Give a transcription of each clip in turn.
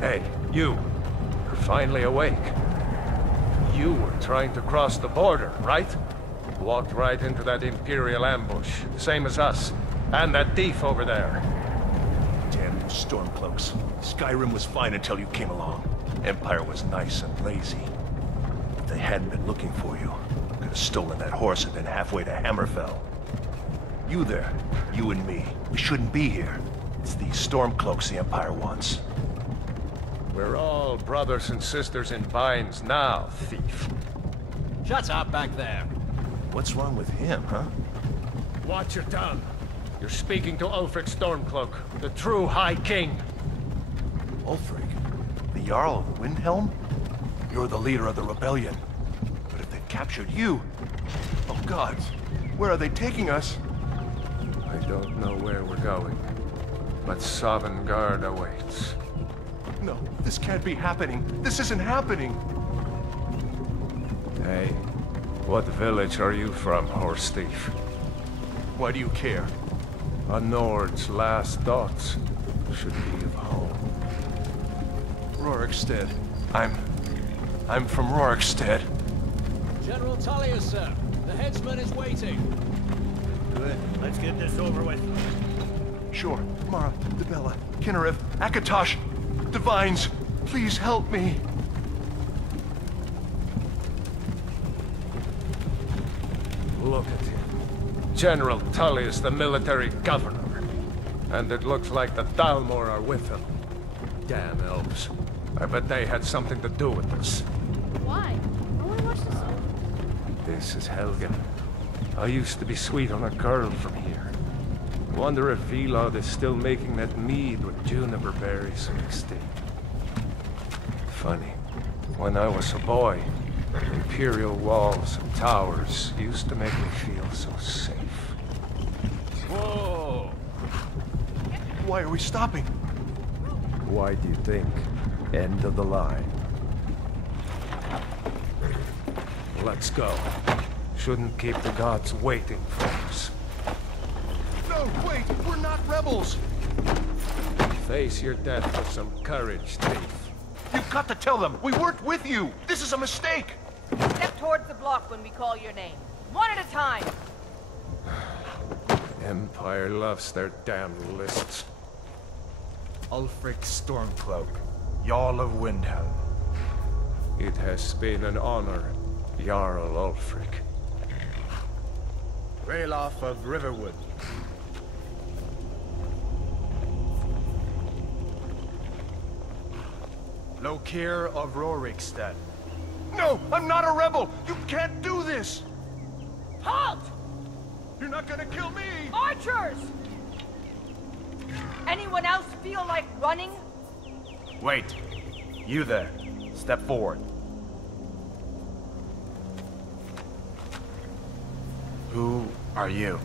Hey, you. You're finally awake. You were trying to cross the border, right? Walked right into that Imperial ambush, same as us. And that thief over there. Damn Stormcloaks. Skyrim was fine until you came along. Empire was nice and lazy. If they hadn't been looking for you, could have stolen that horse and been halfway to Hammerfell. You there, you and me, we shouldn't be here. It's these Stormcloaks the Empire wants. We're all brothers and sisters in binds now, thief. Shut up back there. What's wrong with him, huh? Watch your tongue. You're speaking to Ulfric Stormcloak, the true High King. Ulfric? The Jarl of Windhelm? You're the leader of the rebellion. But if they've captured you... Oh gods, where are they taking us? I don't know where we're going, but Sovngarde awaits. No, this can't be happening. This isn't happening. Hey, what village are you from, horse thief? Why do you care? A Nord's last thoughts should be of home. Rorikstead. I'm from Rorikstead. General Tullius, sir. The headsman is waiting. Good. Let's get this over with. Sure. Mara, Dibella, Kinnarev, Akatosh, Divines, please help me. Look at him. General Tullius, the military governor. And it looks like the Dalmor are with him. Damn elves. I bet they had something to do with this. Why? I want to watch this. This is Helgen. I used to be sweet on a girl from here. Wonder if Vilod is still making that mead with juniper berries mixed in. Funny. When I was a boy, Imperial walls and towers used to make me feel so safe. Whoa! Why are we stopping? Why do you think? End of the line. Let's go. Shouldn't keep the gods waiting for us. No, wait! We're not rebels! Face your death with some courage, thief. You've got to tell them! We weren't with you! This is a mistake! Step towards the block when we call your name. One at a time! Empire loves their damn lists. Ulfric Stormcloak, Jarl of Windhelm. It has been an honor, Jarl Ulfric. Ralof of Riverwood. Lokir of Rorikstead. No! I'm not a rebel! You can't do this! Halt! You're not gonna kill me! Archers! Anyone else feel like running? Wait. You there. Step forward. Who are you?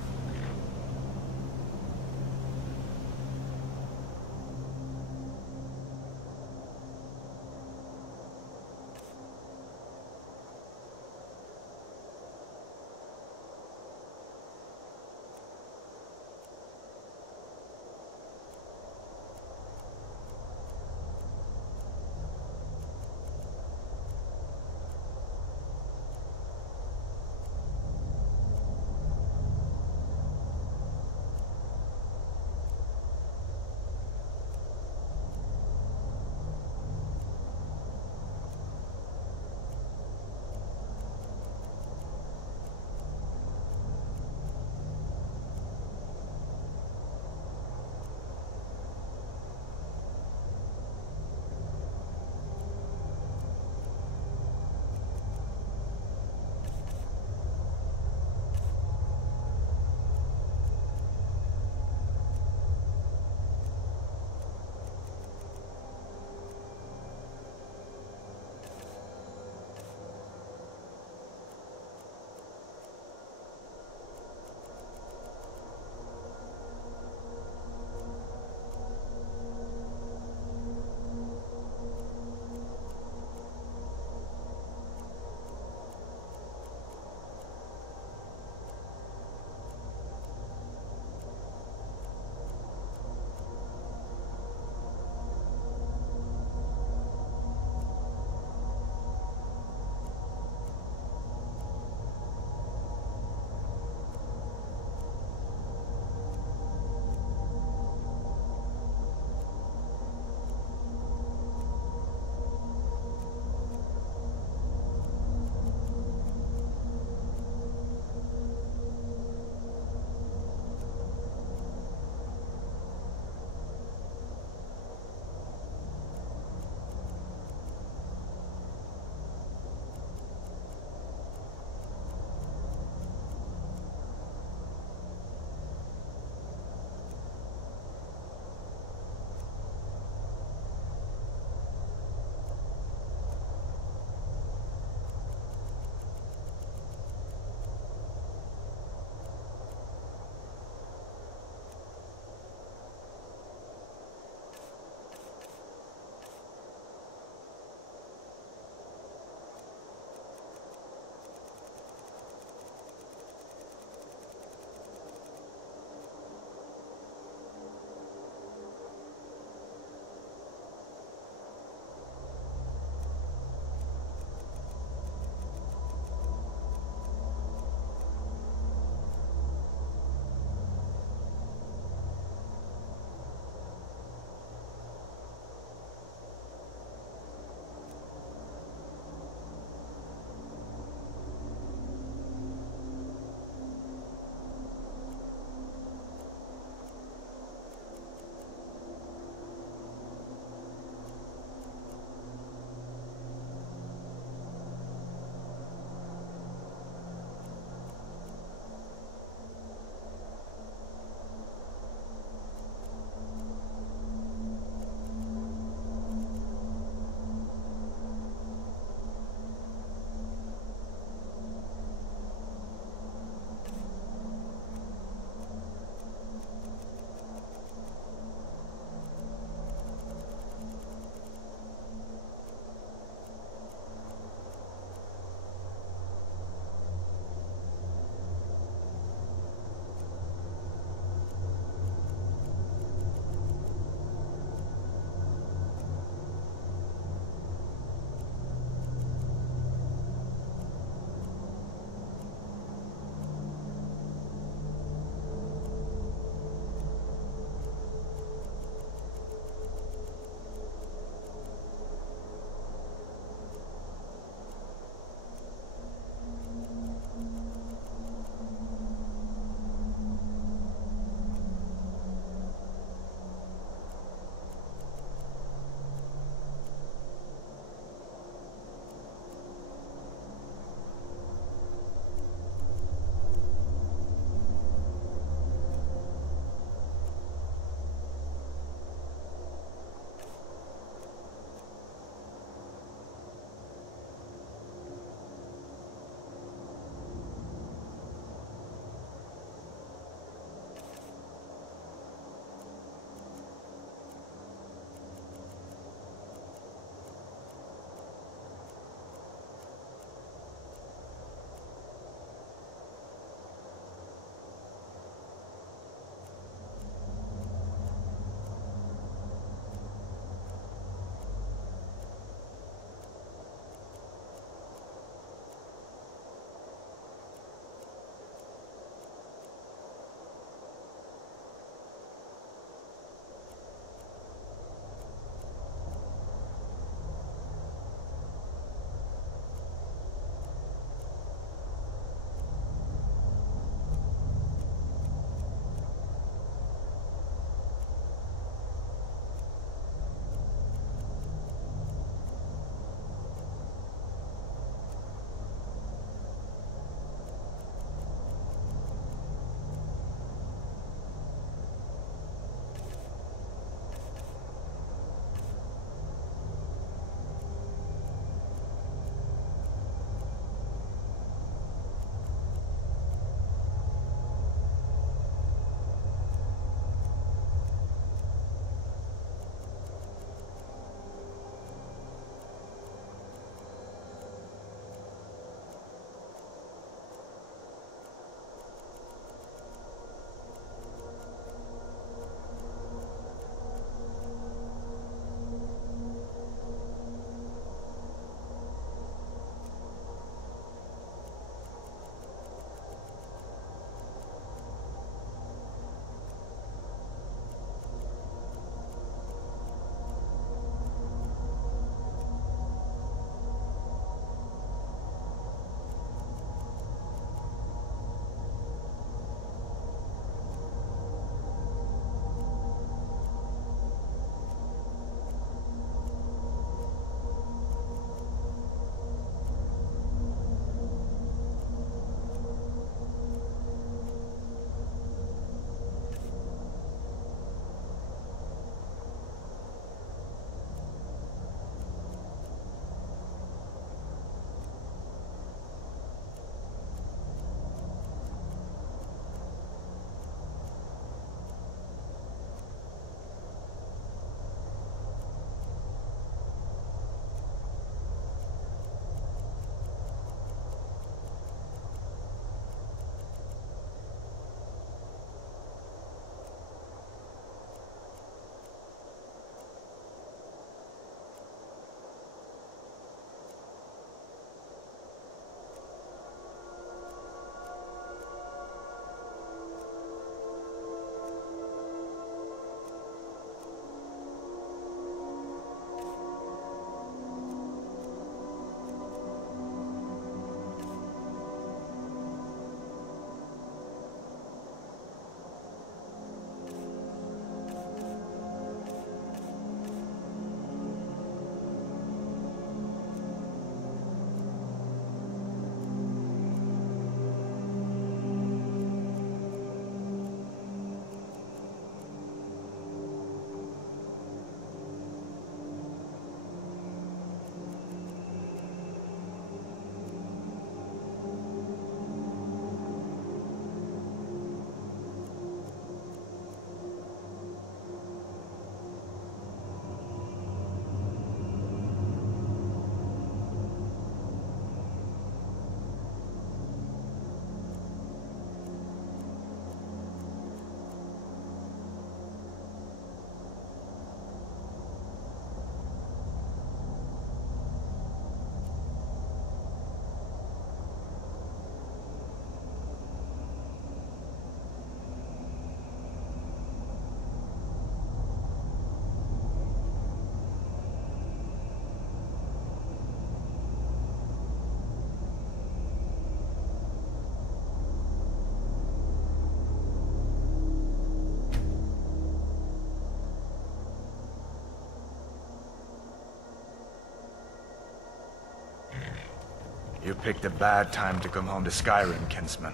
You picked a bad time to come home to Skyrim, kinsman.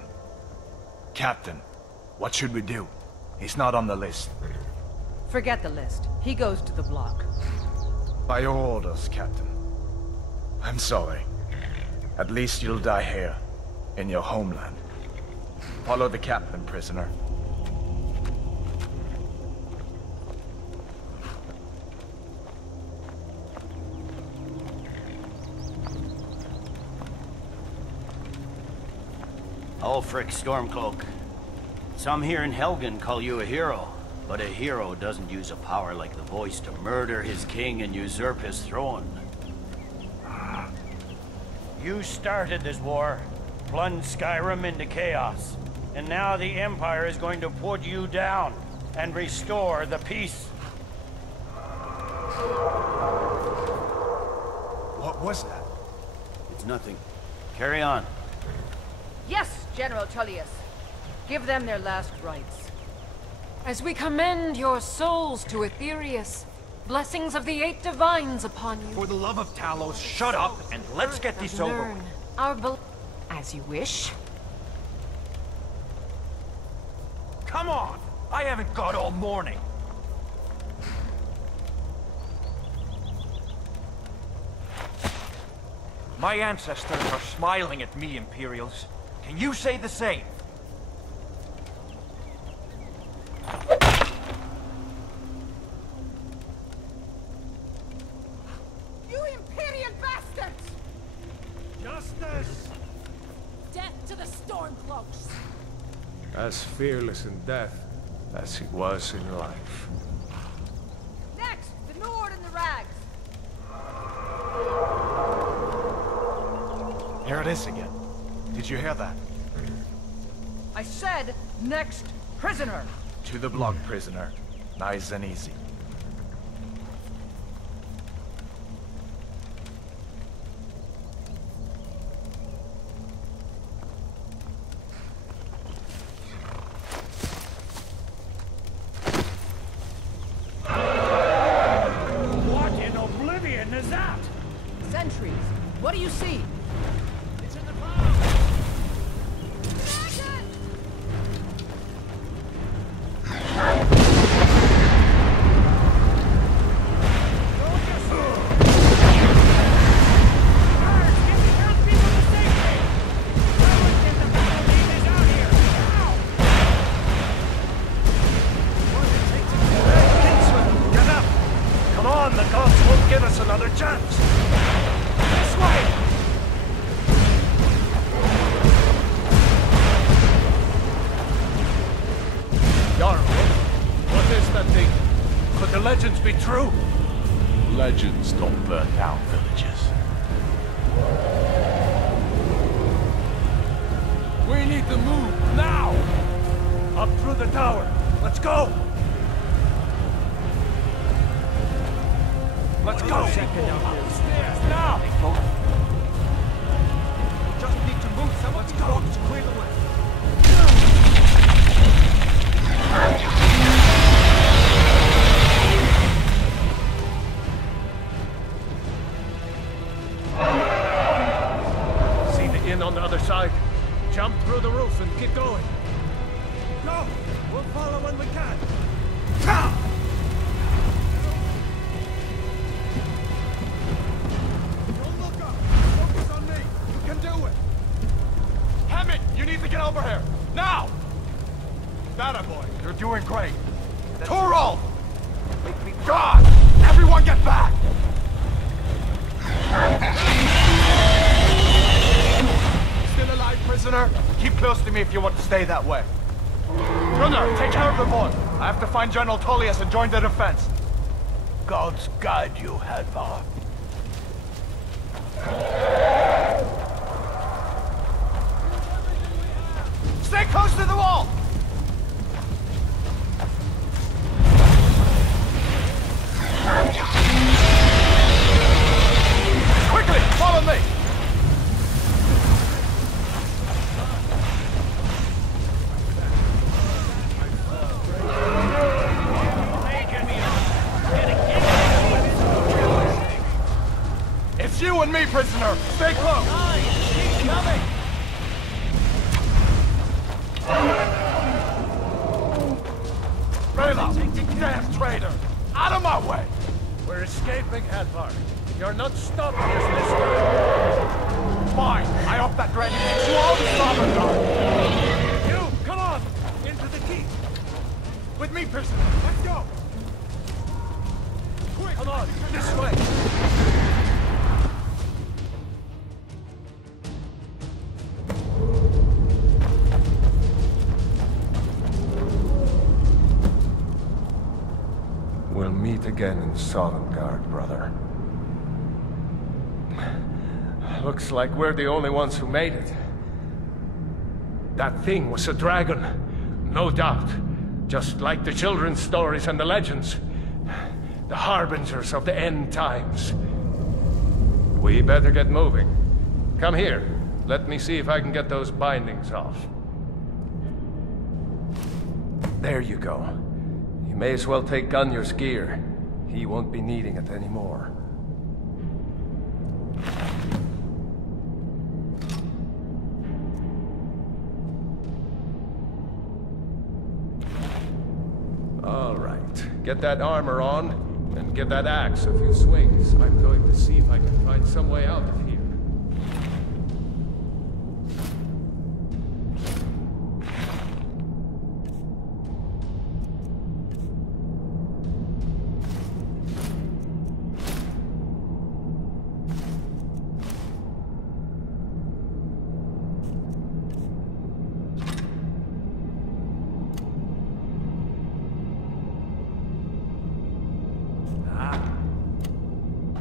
Captain, what should we do? He's not on the list. Forget the list. He goes to the block. By your orders, Captain. I'm sorry. At least you'll die here, in your homeland. Follow the captain, prisoner. Ulfric Stormcloak. Some here in Helgen call you a hero, but a hero doesn't use a power like the voice to murder his king and usurp his throne. You started this war, plunged Skyrim into chaos, and now the Empire is going to put you down and restore the peace. What was that? It's nothing. Carry on. Yes, General Tullius. Give them their last rites. As we commend your souls to Aetherius, blessings of the 8 divines upon you. For the love of Talos, shut up and let's get this over Learn with. our as you wish. Come on! I haven't got all morning. My ancestors are smiling at me, Imperials. Can you say the same? You Imperial bastards! Justice! Death to the Stormcloaks! As fearless in death as he was in life. Next, the Nord and the Rags. Here it is again. Did you hear that? I said, next prisoner. To the block, prisoner. Nice and easy. What in oblivion is that? Sentries, what do you see? It's in the clouds! Give us another chance! This way! Jarl, what is that thing? Could the legends be true? Legends don't burn down villages. We need to move, now! Up through the tower. Let's go! Let's go! Upstairs, now! Just need to move some of these rocks to clear the way. See the inn on the other side? Jump through the roof and keep going. Go! We'll follow when we can. Don't look up! Focus on me! You can do it! Hammond, you need to get over here! Now! That boy, you're doing great. Torald! God! Everyone get back! Still alive, prisoner? Keep close to me if you want to stay that way. Gunnar, take care of the boy. I have to find General Tullius and join the defense. Gods guide you, Hadvar. Stay close to the wall! Quickly, follow me! It's you and me, prisoner! Stay close! Coming! Raylo, damn traitor! Out of my way! We're escaping, Atlan. You're not stopping us this time. Fine, I hope that dragon takes you all to starboard guard. You, come on! Into the keep! With me, Pearson. Let's go! Quick! Come on, this way! We'll meet again in Sovngarde, brother. Looks like we're the only ones who made it. That thing was a dragon, no doubt. Just like the children's stories and the legends. The harbingers of the end times. We better get moving. Come here. Let me see if I can get those bindings off. There you go. You may as well take Gunjar's gear. He won't be needing it anymore. All right. Get that armor on, and give that axe a few swings. I'm going to see if I can find some way out of here.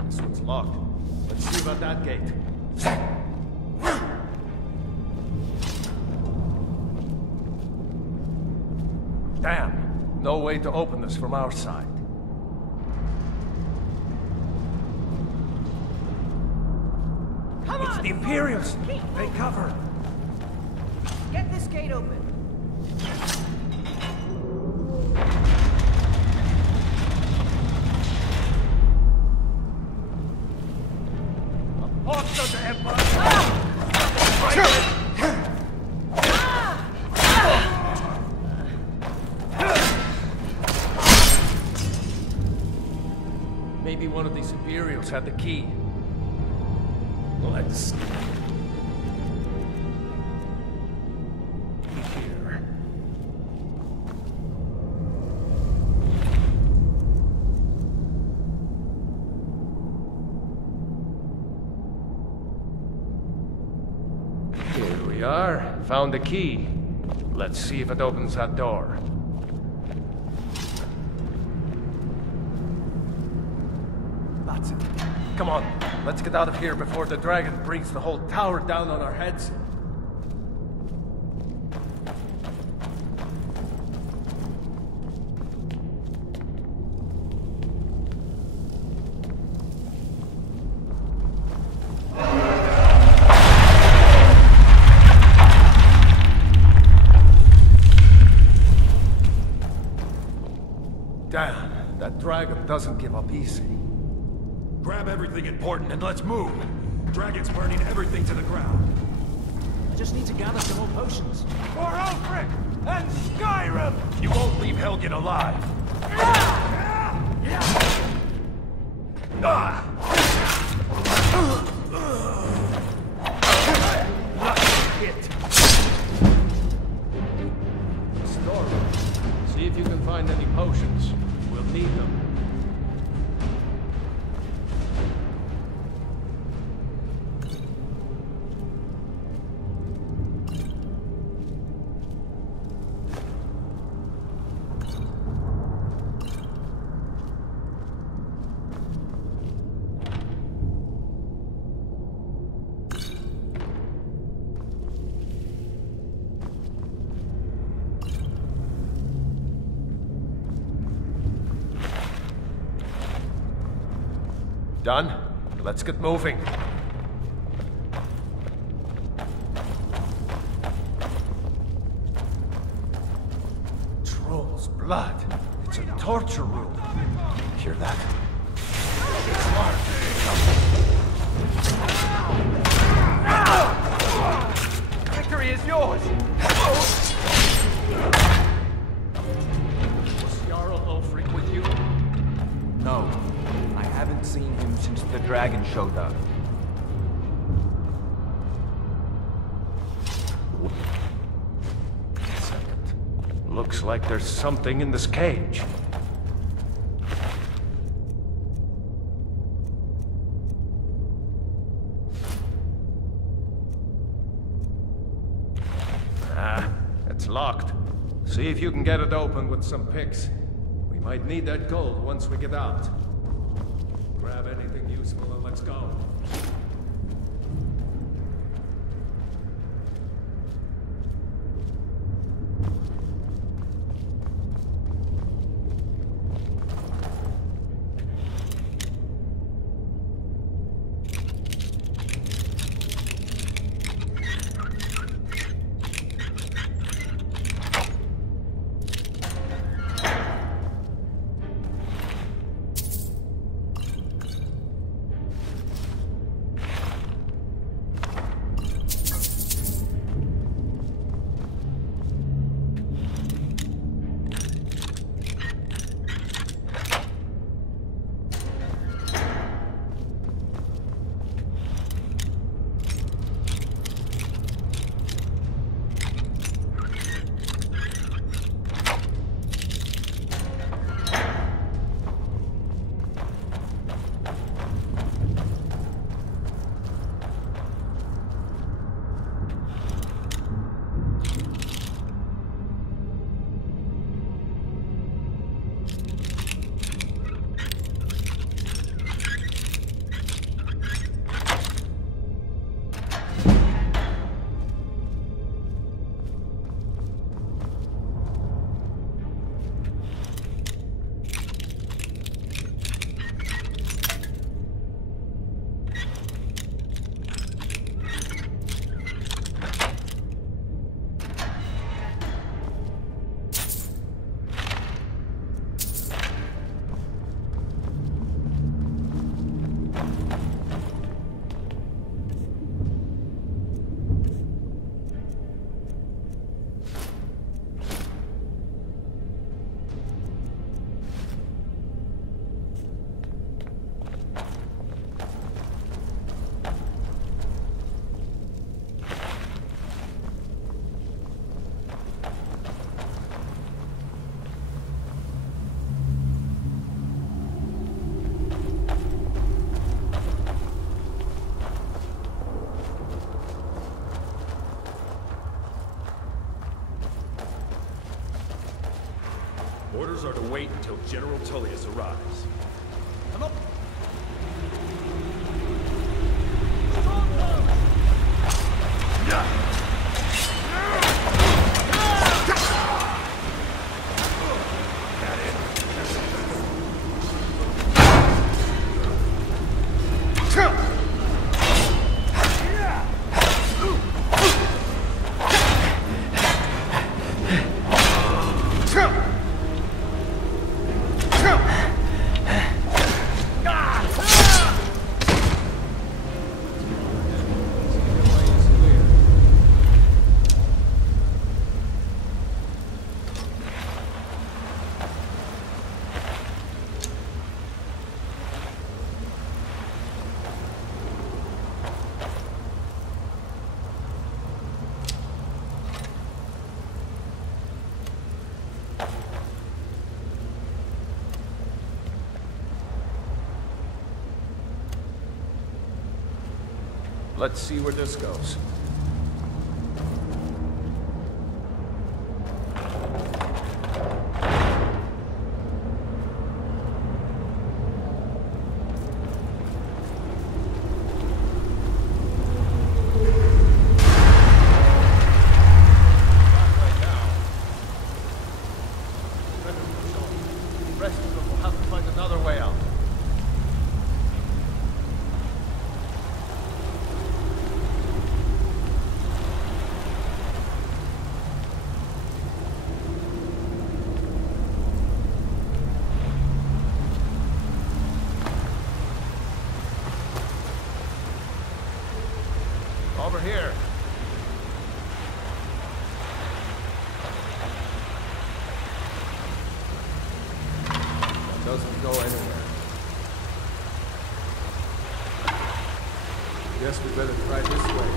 This one's locked. Let's see about that gate. Damn! No way to open this from our side. Come It's on! the Imperials! Keep They moving. cover! Get this gate open. Hawks of the Empire! Maybe one of these Imperials had the key. Let's see. Here. Here we are. Found the key. Let's see if it opens that door. That's it. Come on, let's get out of here before the dragon brings the whole tower down on our heads. Damn, that dragon doesn't give up easy. Grab everything important and let's move. Dragon's burning everything to the ground. I just need to gather some more potions. For Ulfric and Skyrim! You won't leave Helgen alive. Storm, see if you can find any potions. We'll need them. Done? Let's get moving. Troll's blood. It's a torture room. Hear that? It's marked. victory is yours! Was Jarl Ulfric with you? No, I haven't seen him since the dragon showed up. Looks like there's something in this cage. It's locked. See if you can get it open with some picks. We might need that gold once we get out. Grab anything useful and let's go. Orders are to wait until General Tullius arrives. Come up! Let's see where this goes. Over here. Guess we better try this way.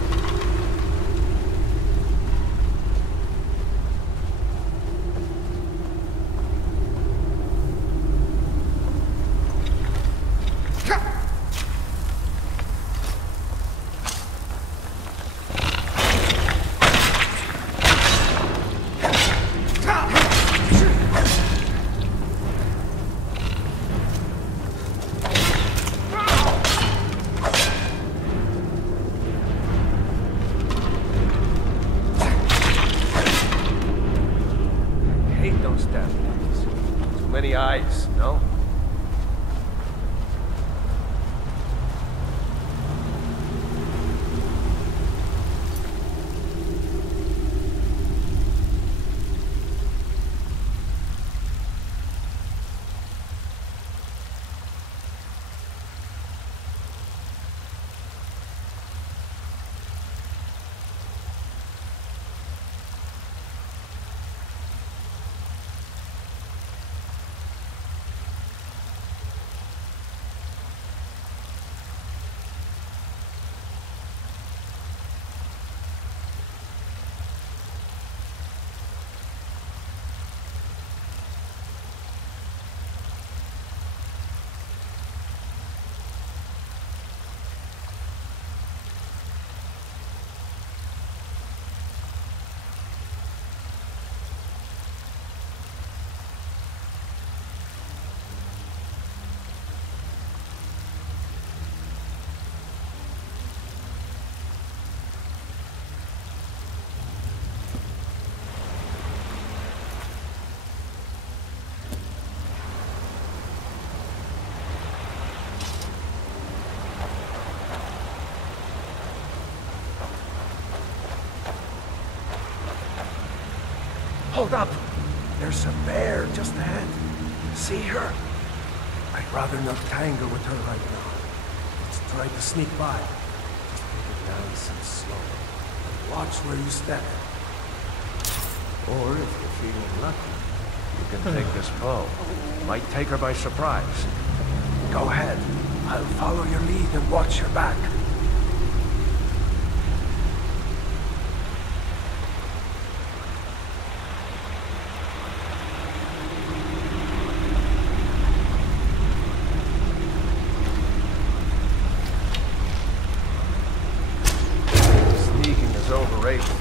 Many eyes, no? Hold up! There's a bear just ahead. See her? I'd rather not tangle with her right now. Let's try to sneak by. Just take it nice and slow. Watch where you step. Or if you're feeling lucky, you can take this bow. Might take her by surprise. Go ahead. I'll follow your lead and watch your back. Overrated, eh?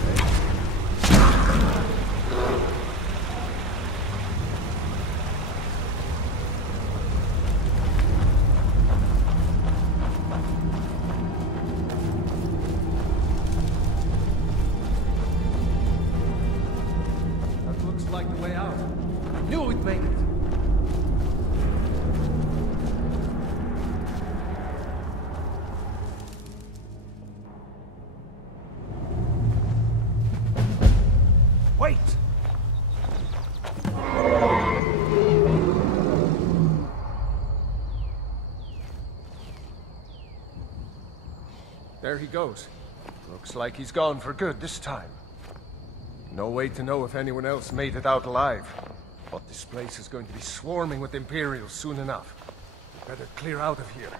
That looks like the way out. I knew we'd make it. Wait! There he goes. Looks like he's gone for good this time. No way to know if anyone else made it out alive. But this place is going to be swarming with Imperials soon enough. We better clear out of here.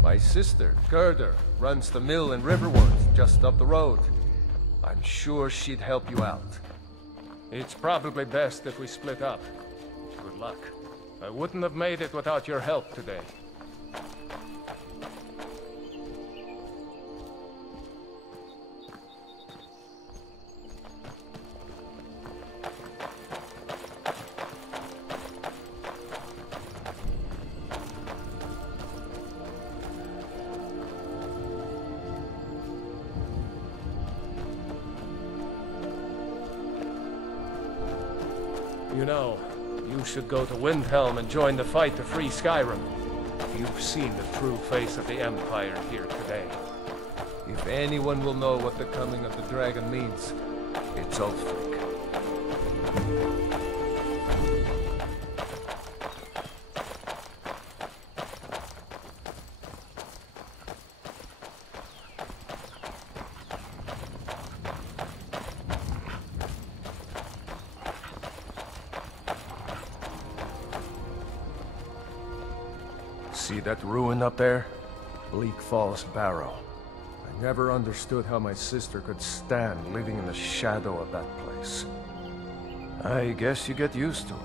My sister, Gerda, runs the mill in Riverwood, just up the road. I'm sure she'd help you out. It's probably best if we split up. Good luck. I wouldn't have made it without your help today. You know, you should go to Windhelm and join the fight to free Skyrim. You've seen the true face of the Empire here today. If anyone will know what the coming of the dragon means, it's Ulfric. See that ruin up there? Bleak Falls Barrow. I never understood how my sister could stand living in the shadow of that place. I guess you get used to it.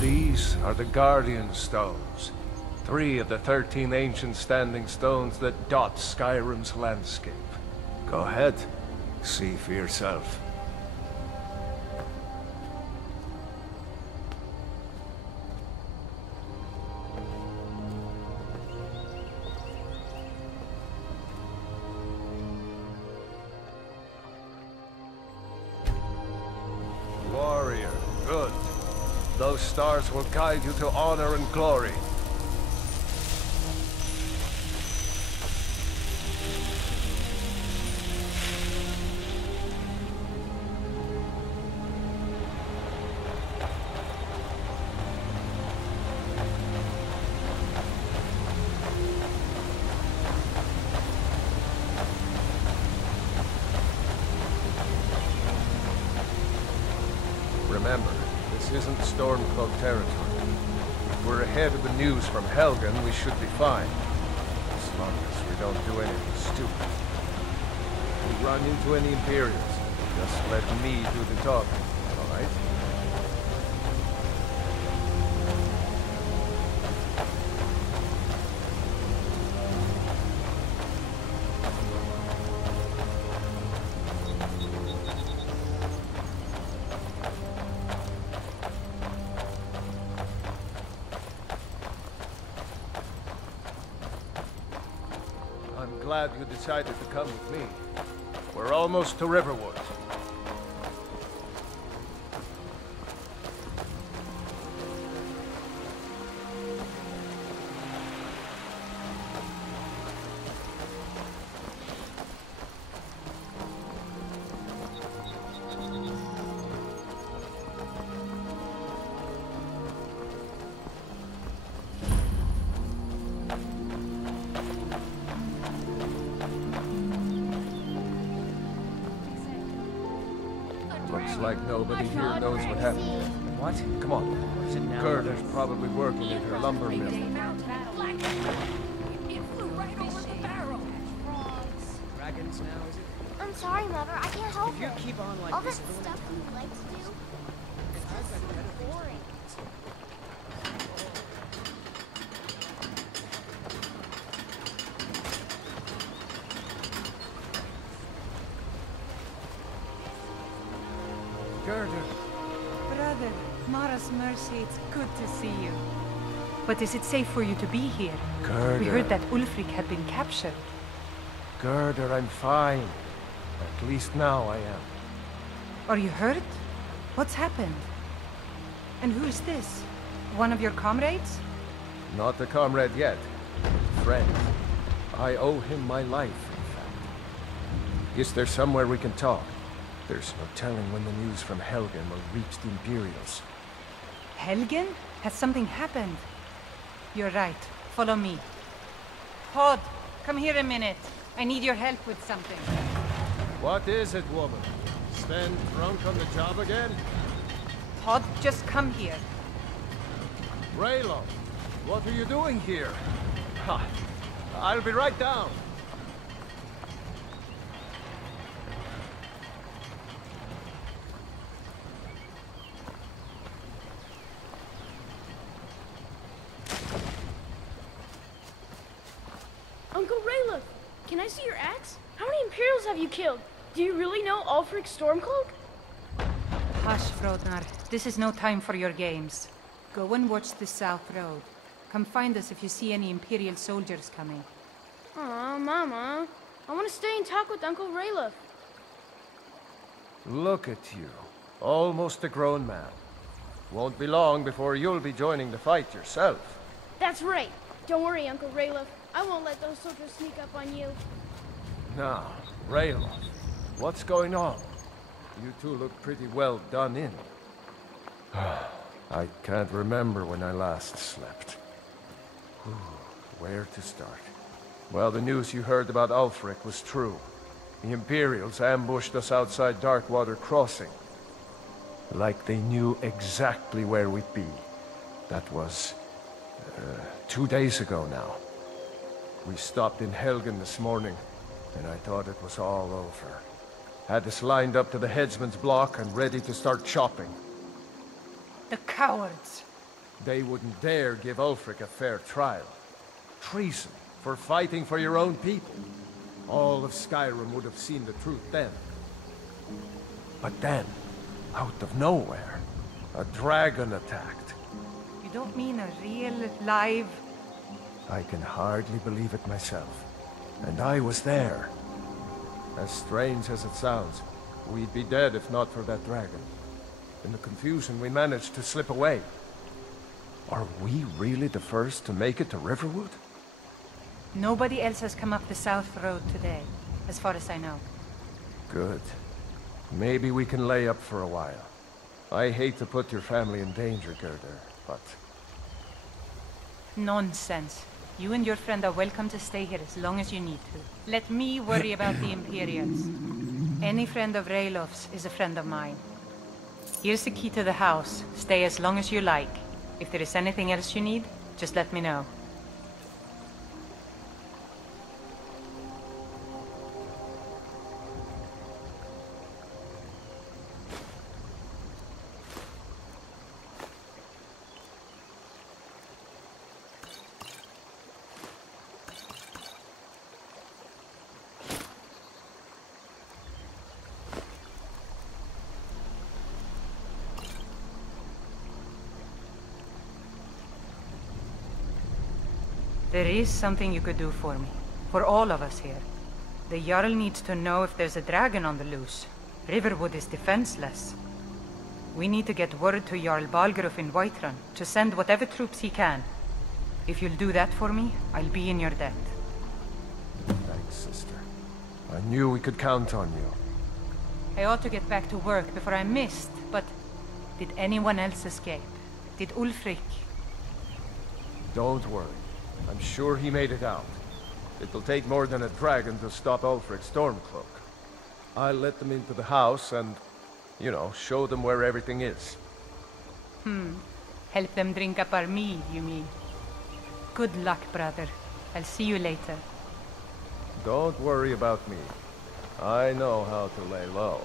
These are the Guardian Stones. 3 of the 13 ancient standing stones that dot Skyrim's landscape. Go ahead, see for yourself. Warrior, good. Those stars will guide you to honor and glory. Remember, this isn't Stormcloak territory. If we're ahead of the news from Helgen, we should be fine. As long as we don't do anything stupid. If we run into any Imperials, just let me do the talking, alright? I'm glad you decided to come with me. We're almost to Riverwood. Looks like nobody here knows what happened. What? Come on. Gerda's probably working at her lumber mill. It flew right over the barrel. Dragons now, is it? I'm sorry, Mother. I can't help If you it. keep on like All this, that stuff you like to do, it's just boring. Gerda. Brother, Mara's mercy, it's good to see you. But is it safe for you to be here? Gerda. We heard that Ulfric had been captured. Gerda, I'm fine. At least now I am. Are you hurt? What's happened? And who is this? One of your comrades? Not a comrade yet, but a friend. I owe him my life, in fact. Is there somewhere we can talk? There's no telling when the news from Helgen will reach the Imperials. Helgen? Has something happened? You're right. Follow me. Pod, come here a minute. I need your help with something. What is it, woman? Stand drunk on the job again? Pod, just come here. Raylo, what are you doing here? Ha! I'll be right down. Uncle Raylo, can I see your axe? How many Imperials have you killed? Do you really know Ulfric Stormcloak? Hush, Brodnar. This is no time for your games. Go and watch the South Road. Come find us if you see any Imperial soldiers coming. Aw, Mama. I want to stay and talk with Uncle Raylo. Look at you. Almost a grown man. Won't be long before you'll be joining the fight yourself. That's right. Don't worry, Uncle Raylo. I won't let those soldiers sneak up on you. Now, Raylo, what's going on? You two look pretty well done in. I can't remember when I last slept. Where to start? Well, the news you heard about Ulfric was true. The Imperials ambushed us outside Darkwater Crossing. Like they knew exactly where we'd be. That was 2 days ago now. We stopped in Helgen this morning, and I thought it was all over. Had us lined up to the headsman's block and ready to start chopping. The cowards! They wouldn't dare give Ulfric a fair trial. Treason for fighting for your own people. All of Skyrim would have seen the truth then. But then, out of nowhere, a dragon attacked. You don't mean a real, live... I can hardly believe it myself. And I was there. As strange as it sounds, we'd be dead if not for that dragon. In the confusion, we managed to slip away. Are we really the first to make it to Riverwood? Nobody else has come up the South Road today, as far as I know. Good. Maybe we can lay up for a while. I hate to put your family in danger, Gerder, but... Nonsense. You and your friend are welcome to stay here as long as you need to. Let me worry about the Imperials. Any friend of Raylof's is a friend of mine. Here's the key to the house. Stay as long as you like. If there is anything else you need, just let me know. There is something you could do for me. For all of us here. The Jarl needs to know if there's a dragon on the loose. Riverwood is defenseless. We need to get word to Jarl Balgruuf in Whiterun to send whatever troops he can. If you'll do that for me, I'll be in your debt. Thanks, sister. I knew we could count on you. I ought to get back to work before I'm missed, but... Did anyone else escape? Did Ulfric? Don't worry. I'm sure he made it out. It'll take more than a dragon to stop Ulfric Stormcloak. I'll let them into the house and, you know, show them where everything is. Help them drink up our mead, you mean? Good luck, brother. I'll see you later. Don't worry about me. I know how to lay low.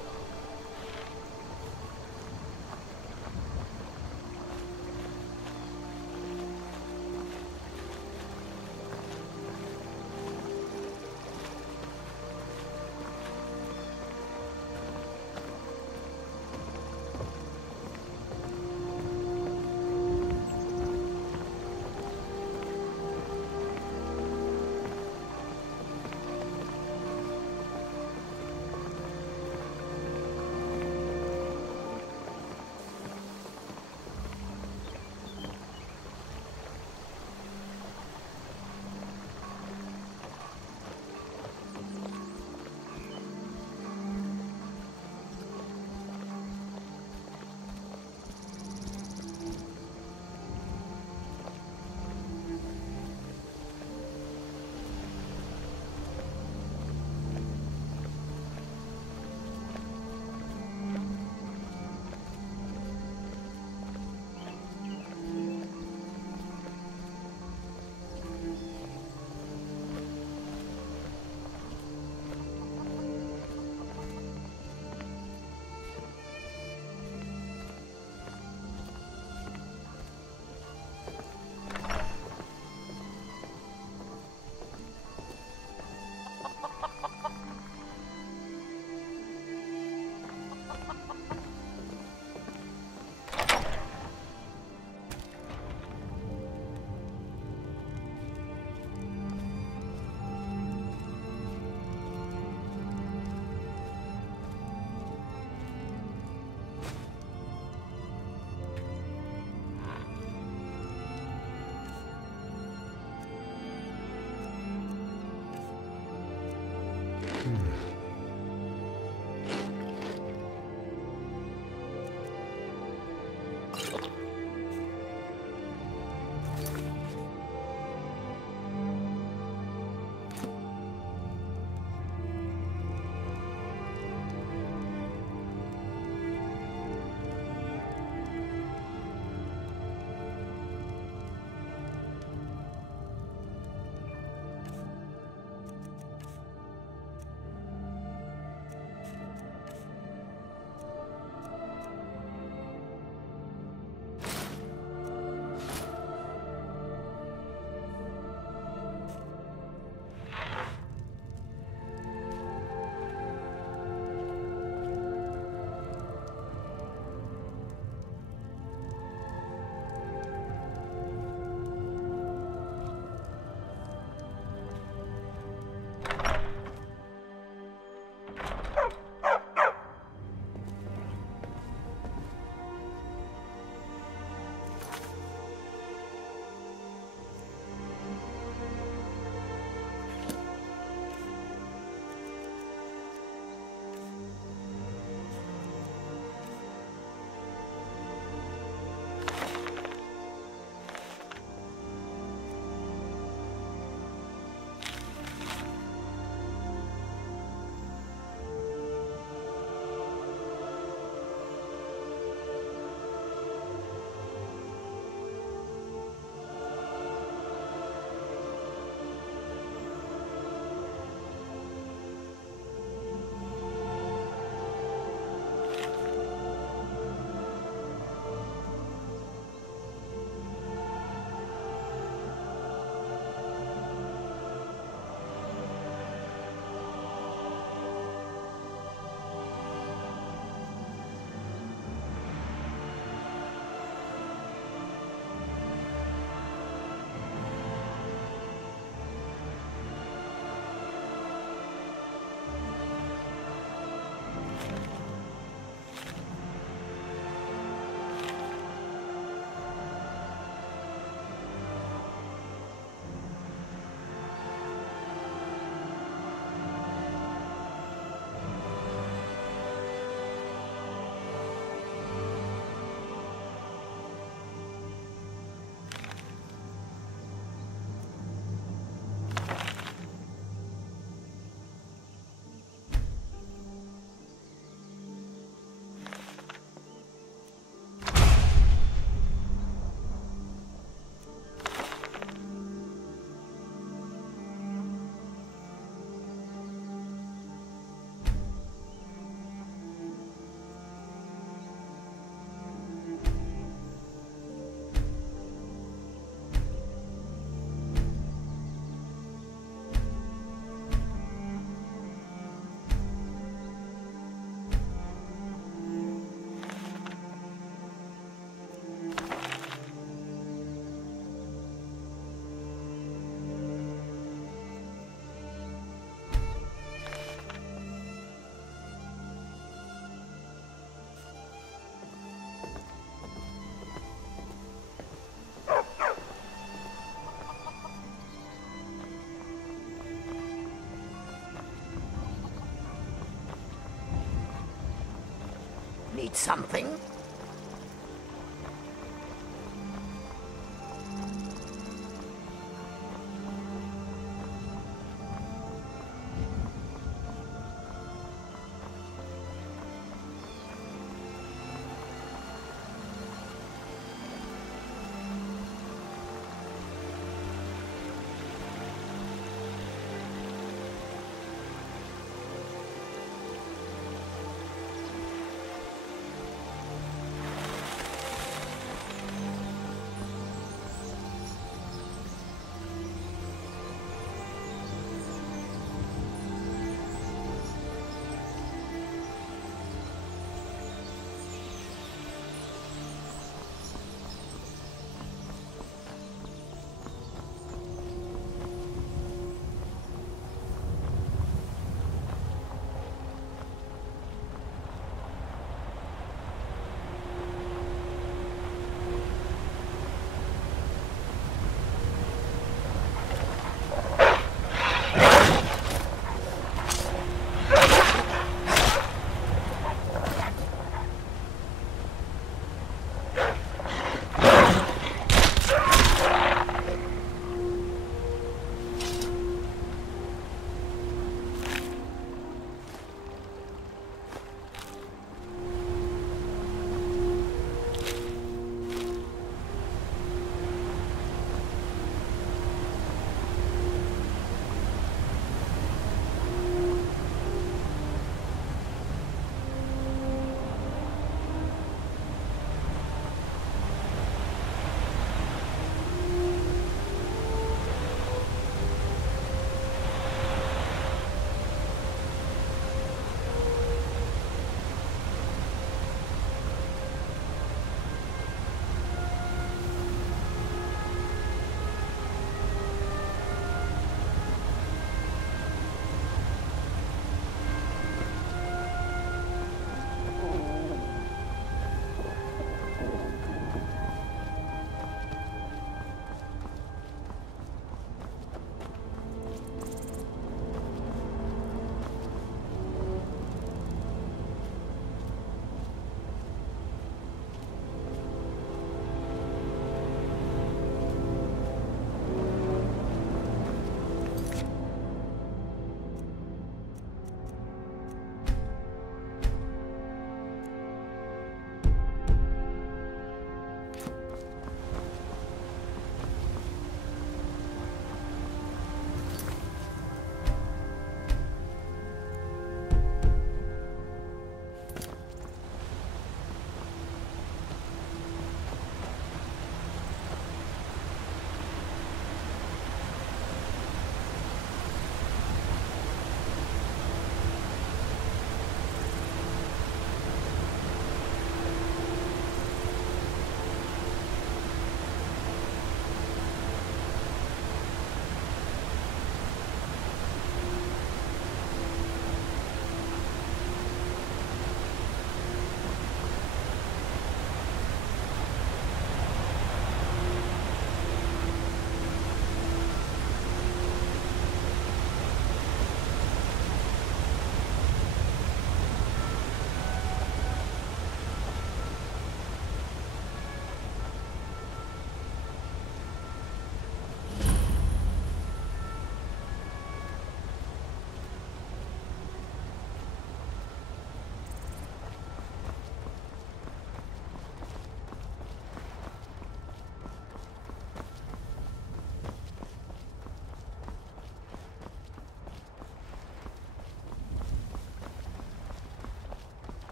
Need something?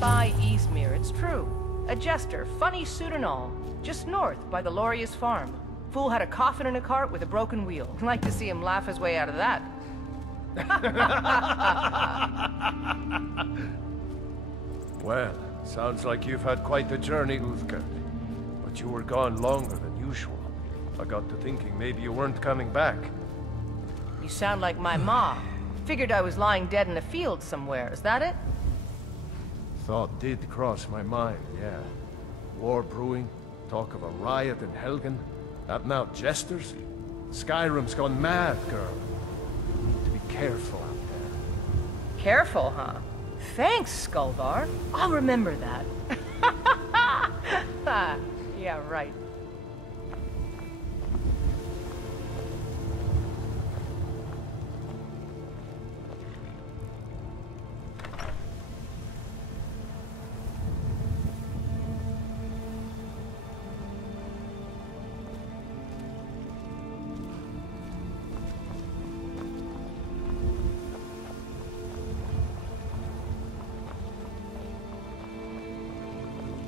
by Eastmere, it's true. A jester, funny suit and all. Just north, by the Lorius farm. Fool had a coffin in a cart with a broken wheel. Like to see him laugh his way out of that. Well, sounds like you've had quite the journey, Uthgard. But you were gone longer than usual. I got to thinking maybe you weren't coming back. You sound like my ma. Figured I was lying dead in a field somewhere, is that it? Thought did cross my mind, yeah. War brewing, talk of a riot in Helgen. That now jesters? Skyrim's gone mad, girl. You need to be careful out there. Careful, huh? Thanks, Skullvar. I'll remember that. Yeah, right.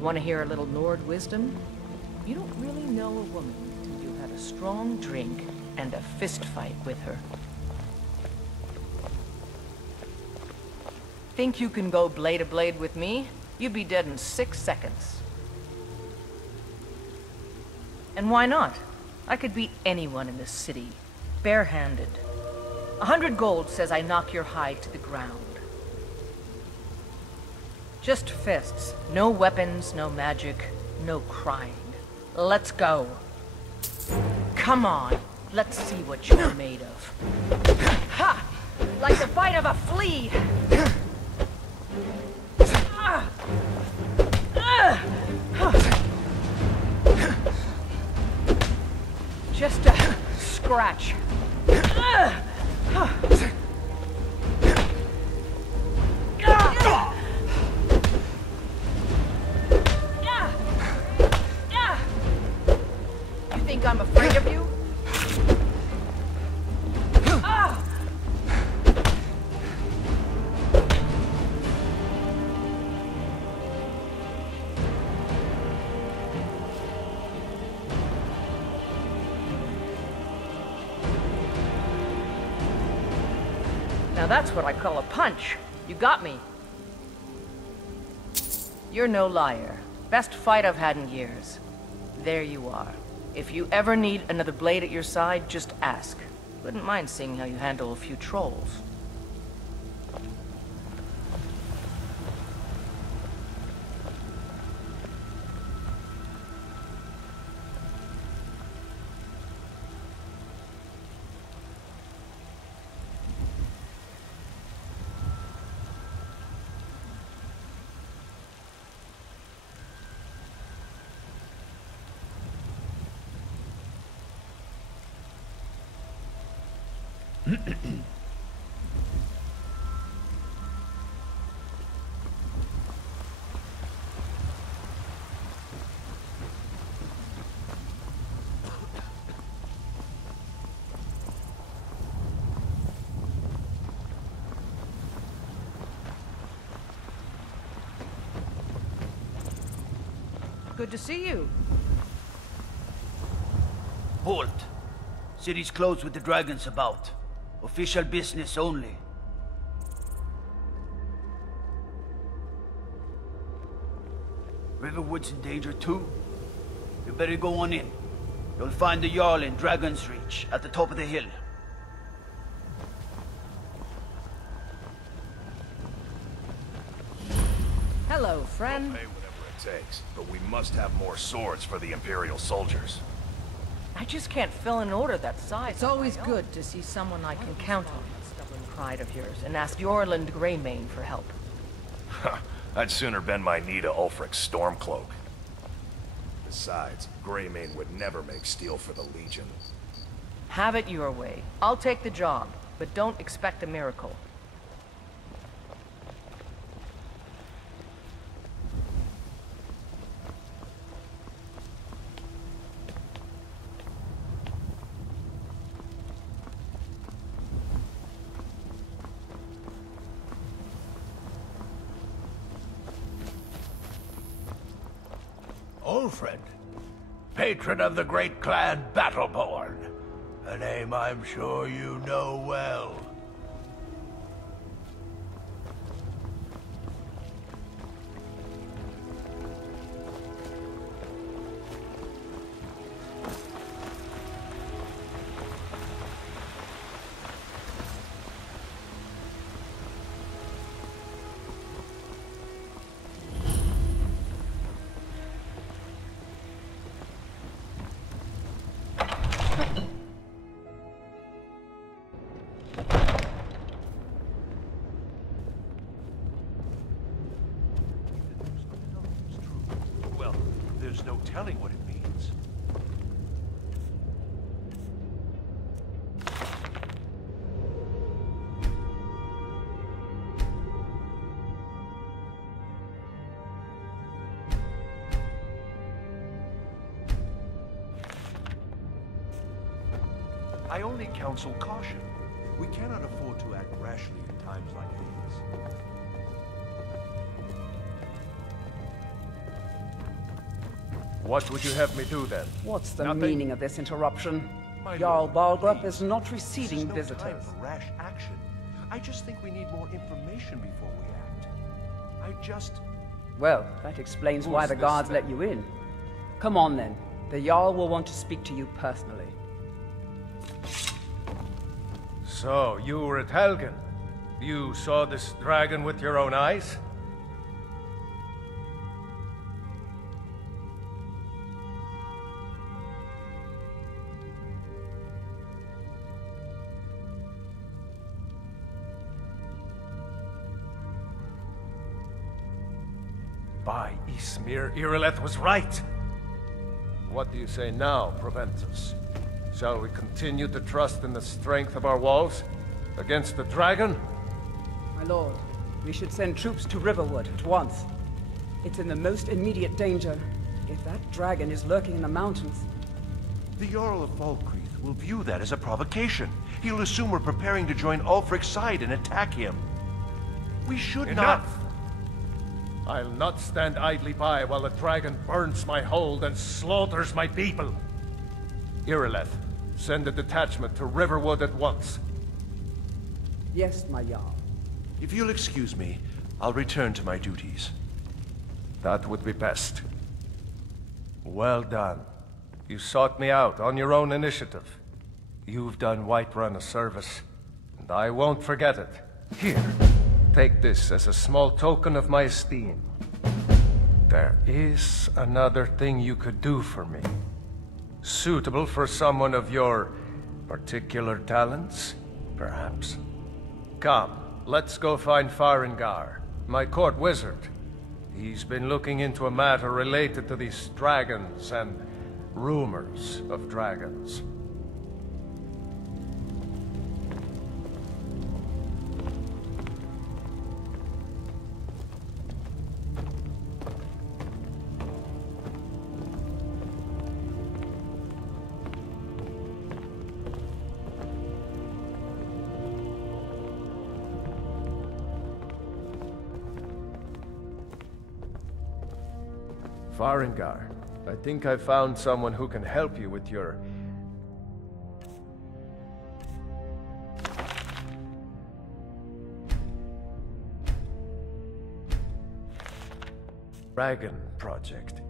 Want to hear a little Nord wisdom? You don't really know a woman until you had a strong drink and a fist fight with her. Think you can go blade to blade with me? You'd be dead in 6 seconds. And why not? I could beat anyone in this city, barehanded. 100 gold says I knock your hide to the ground. Just fists. No weapons, no magic, no crying. Let's go. Come on. Let's see what you're made of. Ha! Like the bite of a flea! Just a scratch. Think I'm afraid of you? Now that's what I call a punch. You got me. You're no liar. Best fight I've had in years. There you are. If you ever need another blade at your side, just ask. Wouldn't mind seeing how you handle a few trolls. Good to see you. Halt. City's closed with the dragons about. Official business only. Riverwood's in danger too. You better go on in. You'll find the Jarl in Dragon's Reach, at the top of the hill. Hello, friend. We'll pay whatever it takes, but we must have more swords for the Imperial soldiers. I just can't fill an order that size. It's always good to see someone I can count on, that stubborn pride of yours, and ask Yorland Greymane for help. I'd sooner bend my knee to Ulfric's Stormcloak. Besides, Greymane would never make steel for the Legion. Have it your way. I'll take the job, but don't expect a miracle. Ulfred, patron of the great clan Battleborn. A name I'm sure you know well. There's no telling what it means. I only counsel caution. We cannot afford to act rashly in times like these. What would you have me do then? What's the Nothing? meaning of this interruption? My Jarl lord, Balgrup please. is not receiving This is no time visitors. for rash action. I just think we need more information before we act. Well, that explains why Who's the this, guards then? let you in. Come on then. The Jarl will want to speak to you personally. So, you were at Helgen. You saw this dragon with your own eyes? By Ysmir, Irileth was right. What do you say now, Proventus? Shall we continue to trust in the strength of our walls against the dragon? My lord, we should send troops to Riverwood at once. It's in the most immediate danger. If that dragon is lurking in the mountains... The Jarl of Falkreath will view that as a provocation. He'll assume we're preparing to join Ulfric's side and attack him. We should Enough! not... I'll not stand idly by while the dragon burns my hold and slaughters my people. Irileth, send a detachment to Riverwood at once. Yes, my Jarl. If you'll excuse me, I'll return to my duties. That would be best. Well done. You sought me out on your own initiative. You've done Whiterun a service, and I won't forget it. Here, take this as a small token of my esteem. There is another thing you could do for me. Suitable for someone of your particular talents, perhaps. Come, let's go find Farengar, my court wizard. He's been looking into a matter related to these dragons and rumors of dragons. Farengar, I think I found someone who can help you with your... dragon project.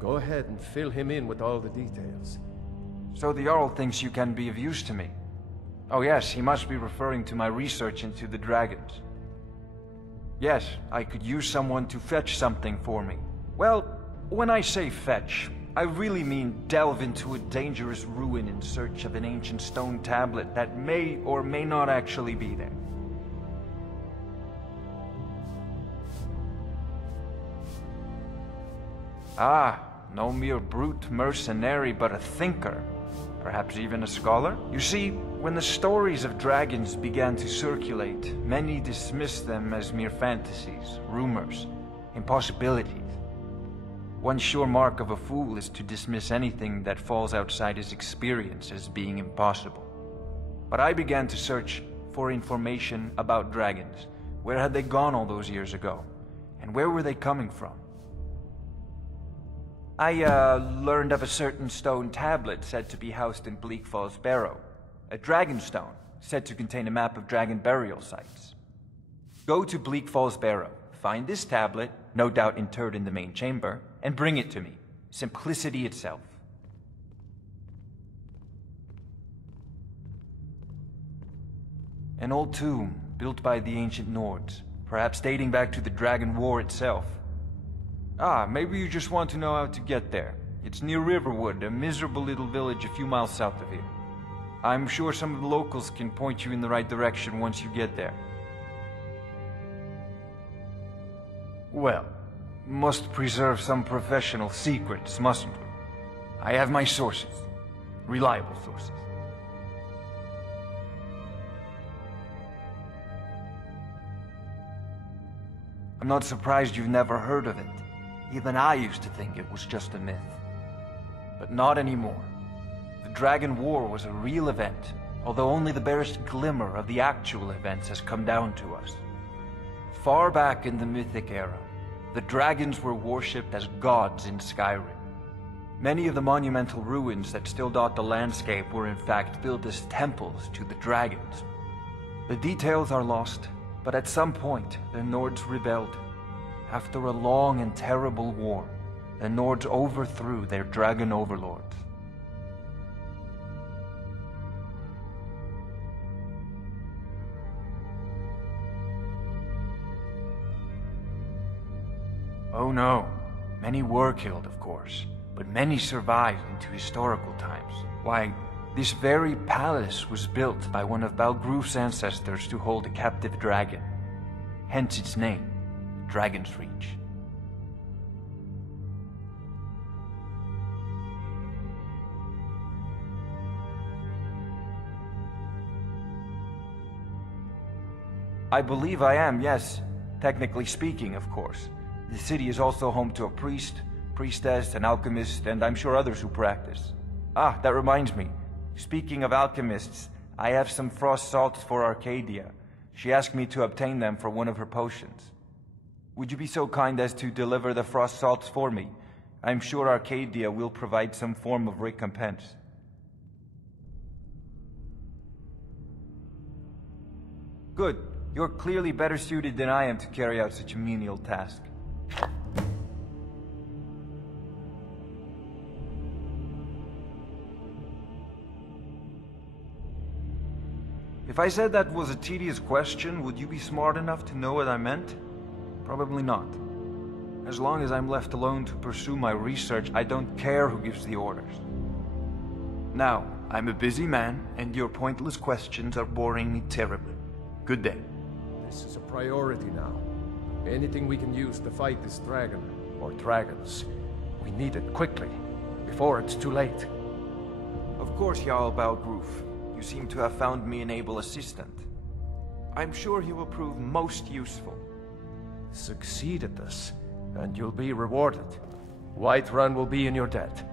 Go ahead and fill him in with all the details. So the Jarl thinks you can be of use to me. Oh yes, he must be referring to my research into the dragons. Yes, I could use someone to fetch something for me. Well, when I say fetch, I really mean delve into a dangerous ruin in search of an ancient stone tablet that may or may not actually be there. Ah, no mere brute mercenary, but a thinker. Perhaps even a scholar? You see, when the stories of dragons began to circulate, many dismissed them as mere fantasies, rumors, impossibilities. One sure mark of a fool is to dismiss anything that falls outside his experience as being impossible. But I began to search for information about dragons. Where had they gone all those years ago? And where were they coming from? I, learned of a certain stone tablet said to be housed in Bleak Falls Barrow. A dragon stone, said to contain a map of dragon burial sites. Go to Bleak Falls Barrow, find this tablet, no doubt interred in the main chamber, and bring it to me. Simplicity itself. An old tomb, built by the ancient Nords, perhaps dating back to the Dragon War itself. Ah, maybe you just want to know how to get there. It's near Riverwood, a miserable little village a few miles south of here. I'm sure some of the locals can point you in the right direction once you get there. Well, must preserve some professional secrets, mustn't we? I have my sources. Reliable sources. I'm not surprised you've never heard of it. Even I used to think it was just a myth. But not anymore. The Dragon War was a real event, although only the barest glimmer of the actual events has come down to us. Far back in the Mythic era, the dragons were worshipped as gods in Skyrim. Many of the monumental ruins that still dot the landscape were in fact built as temples to the dragons. The details are lost, but at some point, the Nords rebelled. After a long and terrible war, the Nords overthrew their dragon overlords. Oh no, many were killed, of course, but many survived into historical times. Why, this very palace was built by one of Balgruf's ancestors to hold a captive dragon. Hence its name, Dragon's Reach. I believe I am, yes. Technically speaking, of course. The city is also home to a priest, priestess, an alchemist, and I'm sure others who practice. Ah, that reminds me. Speaking of alchemists, I have some frost salts for Arcadia. She asked me to obtain them for one of her potions. Would you be so kind as to deliver the frost salts for me? I'm sure Arcadia will provide some form of recompense. Good. You're clearly better suited than I am to carry out such a menial task. If I said that was a tedious question, would you be smart enough to know what I meant? Probably not. As long as I'm left alone to pursue my research, I don't care who gives the orders. Now, I'm a busy man, and your pointless questions are boring me terribly. Good day. This is a priority now. Anything we can use to fight this dragon, or dragons, we need it quickly, before it's too late. Of course, Jarl Balgruf. You seem to have found me an able assistant. I'm sure he will prove most useful. Succeed at this, and you'll be rewarded. Whiterun will be in your debt.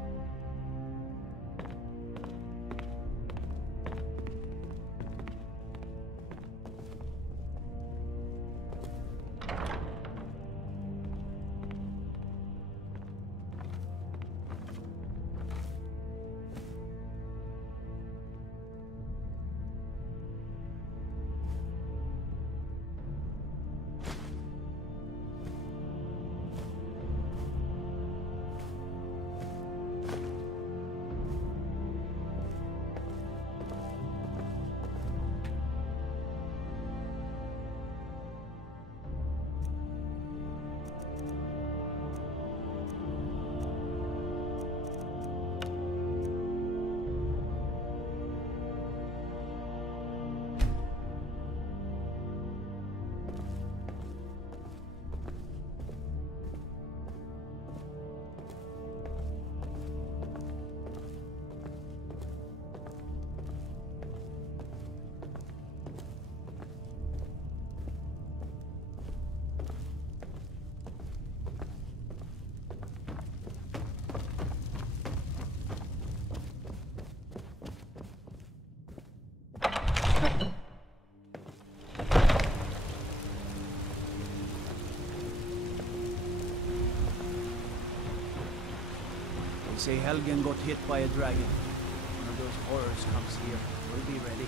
say Helgen got hit by a dragon. One of those horrors comes here. We'll be ready.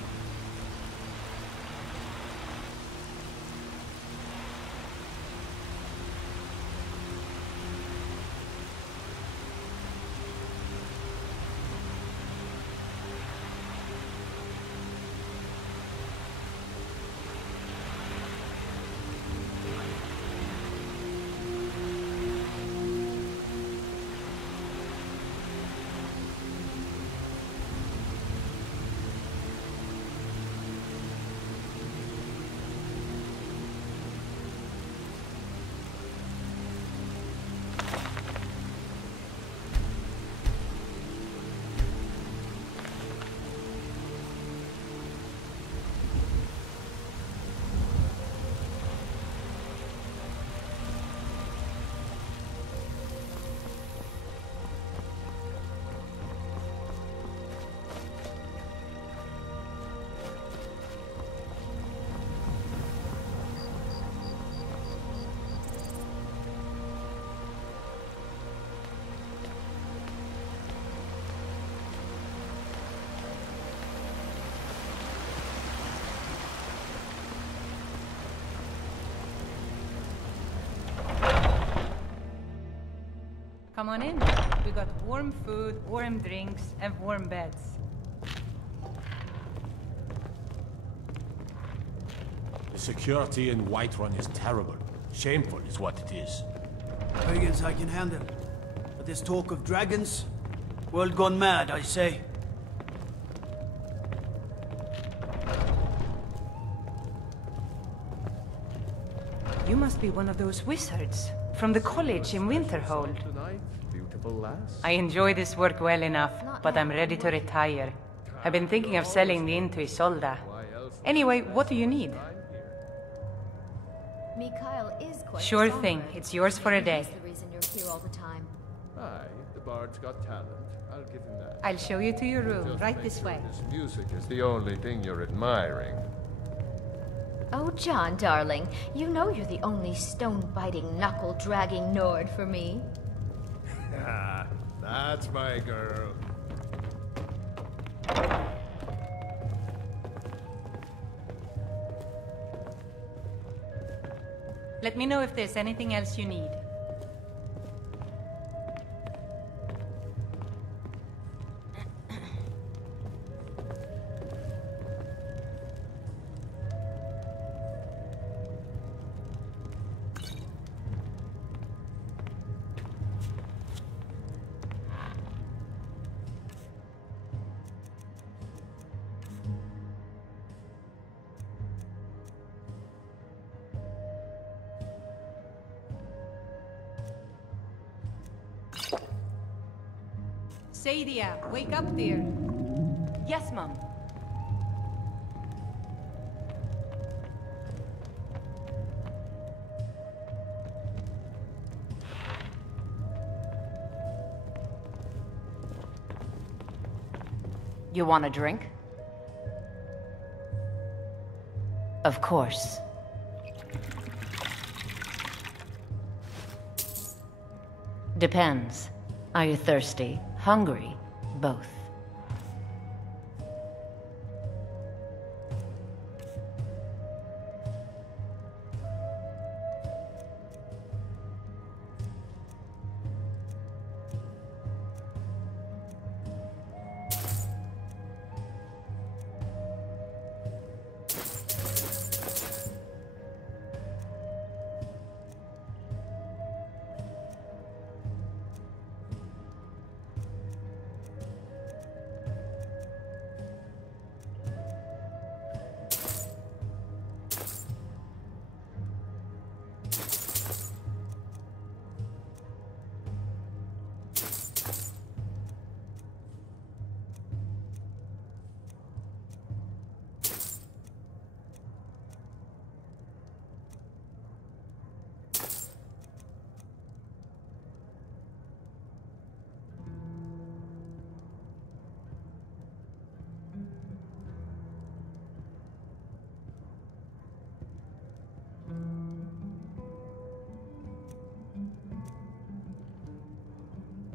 Come on in. We got warm food, warm drinks, and warm beds. The security in Whiterun is terrible. Shameful is what it is. Dragons I can handle. But this talk of dragons? World gone mad, I say. You must be one of those wizards from the college in Winterhold. I enjoy this work well enough, but I'm ready to retire. I've been thinking of selling the inn to Isolda. Anyway, what do you need? Mikhail is quite Sure strong, thing. right? It's yours for a day. He's the reason you're here all the time. Aye, the bard's got talent. I'll give him that. I'll show you to your room, Just right make this sure way. This music is the only thing you're admiring. Oh, John, darling, you know you're the only stone-biting, knuckle-dragging Nord for me. That's my girl. Let me know if there's anything else you need. Sadia, wake up, dear. Yes, Mom. You want a drink? Of course. Depends. Are you thirsty? Hungry? Both.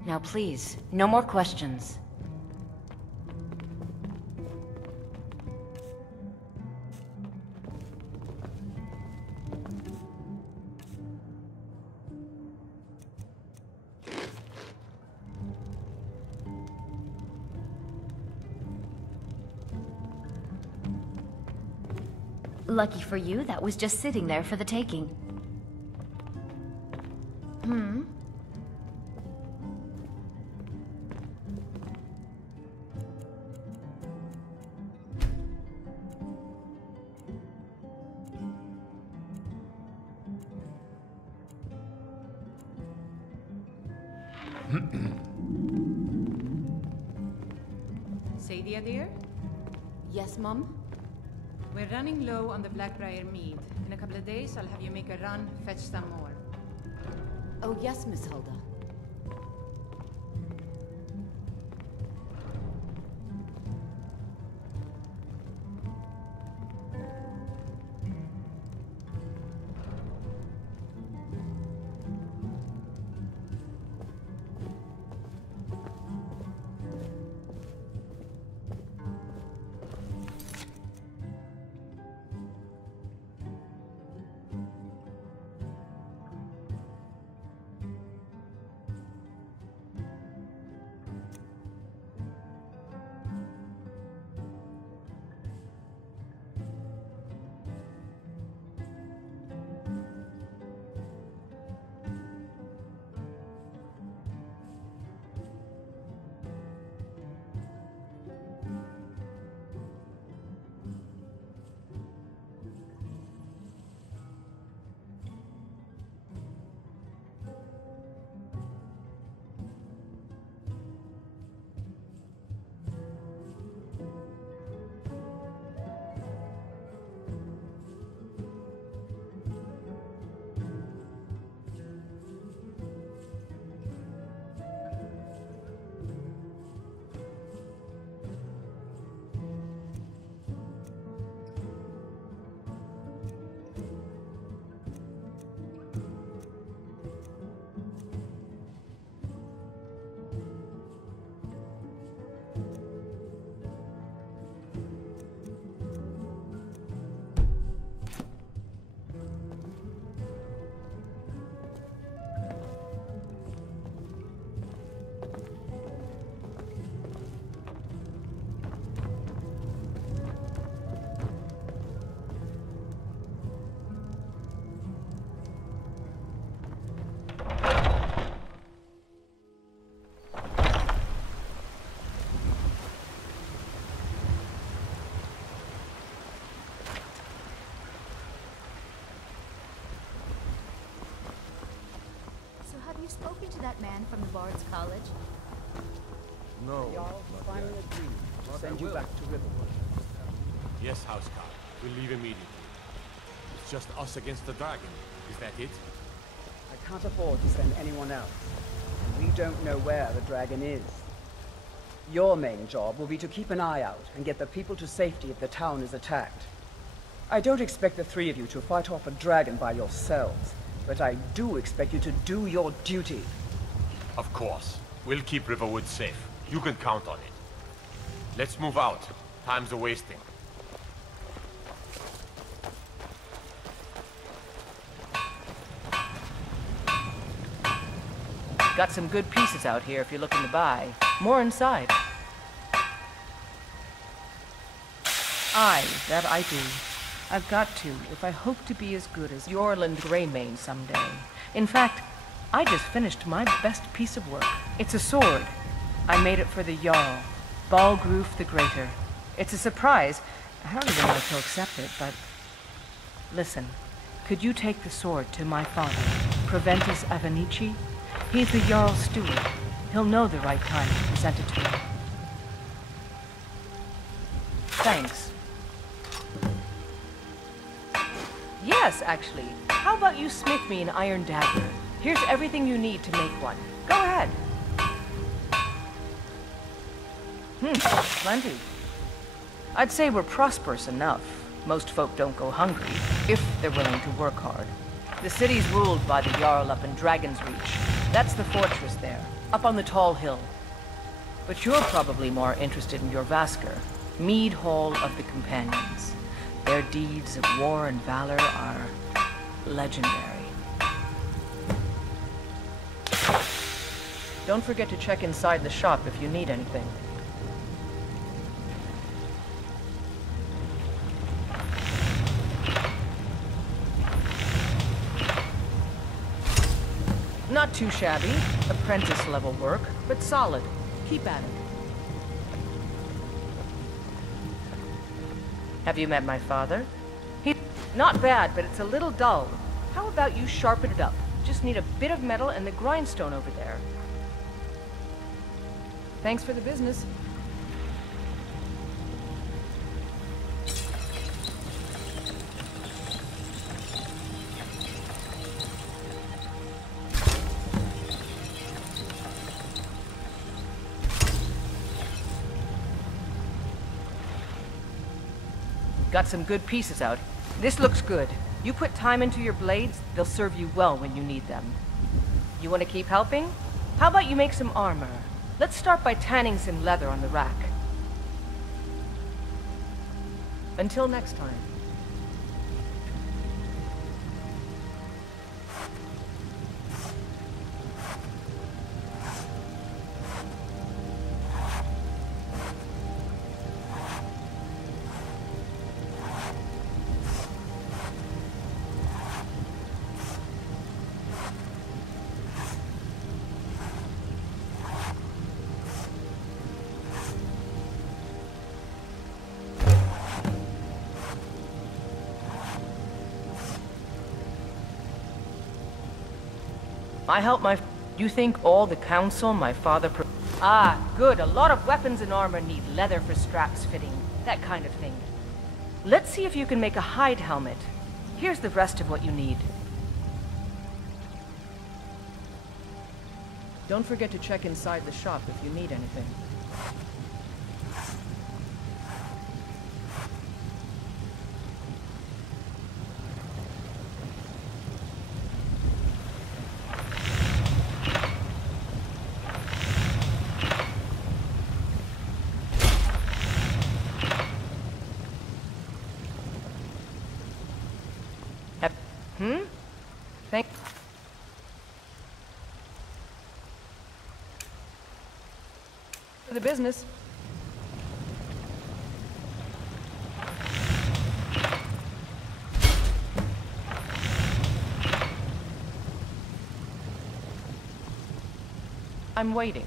Now please, no more questions. Lucky for you, that was just sitting there for the taking. Hmm? Sadia, dear? Yes, Mum? We're running low on the Blackbriar mead. In a couple of days, I'll have you make a run, fetch some more. Oh, yes, Miss Hulda. Spoken to that man from the Bard's College? No. Y'all finally agreed to send you back to Riverwood. Yes, Housecarl. We'll leave immediately. It's just us against the dragon. Is that it? I can't afford to send anyone else. We don't know where the dragon is. Your main job will be to keep an eye out and get the people to safety if the town is attacked. I don't expect the three of you to fight off a dragon by yourselves, but I do expect you to do your duty. Of course. We'll keep Riverwood safe. You can count on it. Let's move out. Time's a-wasting. Got some good pieces out here if you're looking to buy. More inside. Aye, that I do. I've got to, if I hope to be as good as Yorland Greymane someday. In fact, I just finished my best piece of work. It's a sword. I made it for the Jarl, Balgroof the Greater. It's a surprise. I don't even know if he'll accept it, but... Listen, could you take the sword to my father, Proventus Avenici? He's the Jarl's steward. He'll know the right time to present it to him. Thanks. Yes, actually. How about you smith me an iron dagger? Here's everything you need to make one. Go ahead. Plenty. I'd say we're prosperous enough. Most folk don't go hungry, if they're willing to work hard. The city's ruled by the Jarl up in Dragon's Reach. That's the fortress there. Up on the tall hill. But you're probably more interested in your Vasker, Mead Hall of the Companions. Their deeds of war and valor are legendary. Don't forget to check inside the shop if you need anything. Not too shabby. Apprentice-level work, but solid. Keep at it. Have you met my father? He's not bad, but it's a little dull. How about you sharpen it up? Just need a bit of metal and the grindstone over there. Thanks for the business. Got some good pieces out. This looks good. You put time into your blades, they'll serve you well when you need them. You want to keep helping? How about you make some armor? Let's start by tanning some leather on the rack. Until next time. I help my... You think all the council my father... Ah, good. A lot of weapons and armor need leather for straps fitting. That kind of thing. Let's see if you can make a hide helmet. Here's the rest of what you need. Don't forget to check inside the shop if you need anything. For the business. I'm waiting.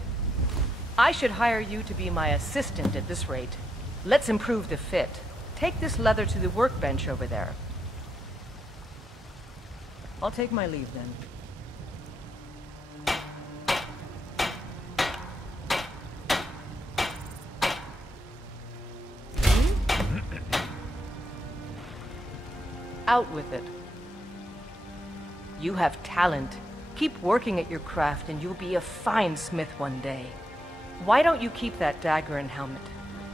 I should hire you to be my assistant at this rate. Let's improve the fit. Take this leather to the workbench over there. I'll take my leave then. Out with it. You have talent. Keep working at your craft and you'll be a fine smith one day. Why don't you keep that dagger and helmet?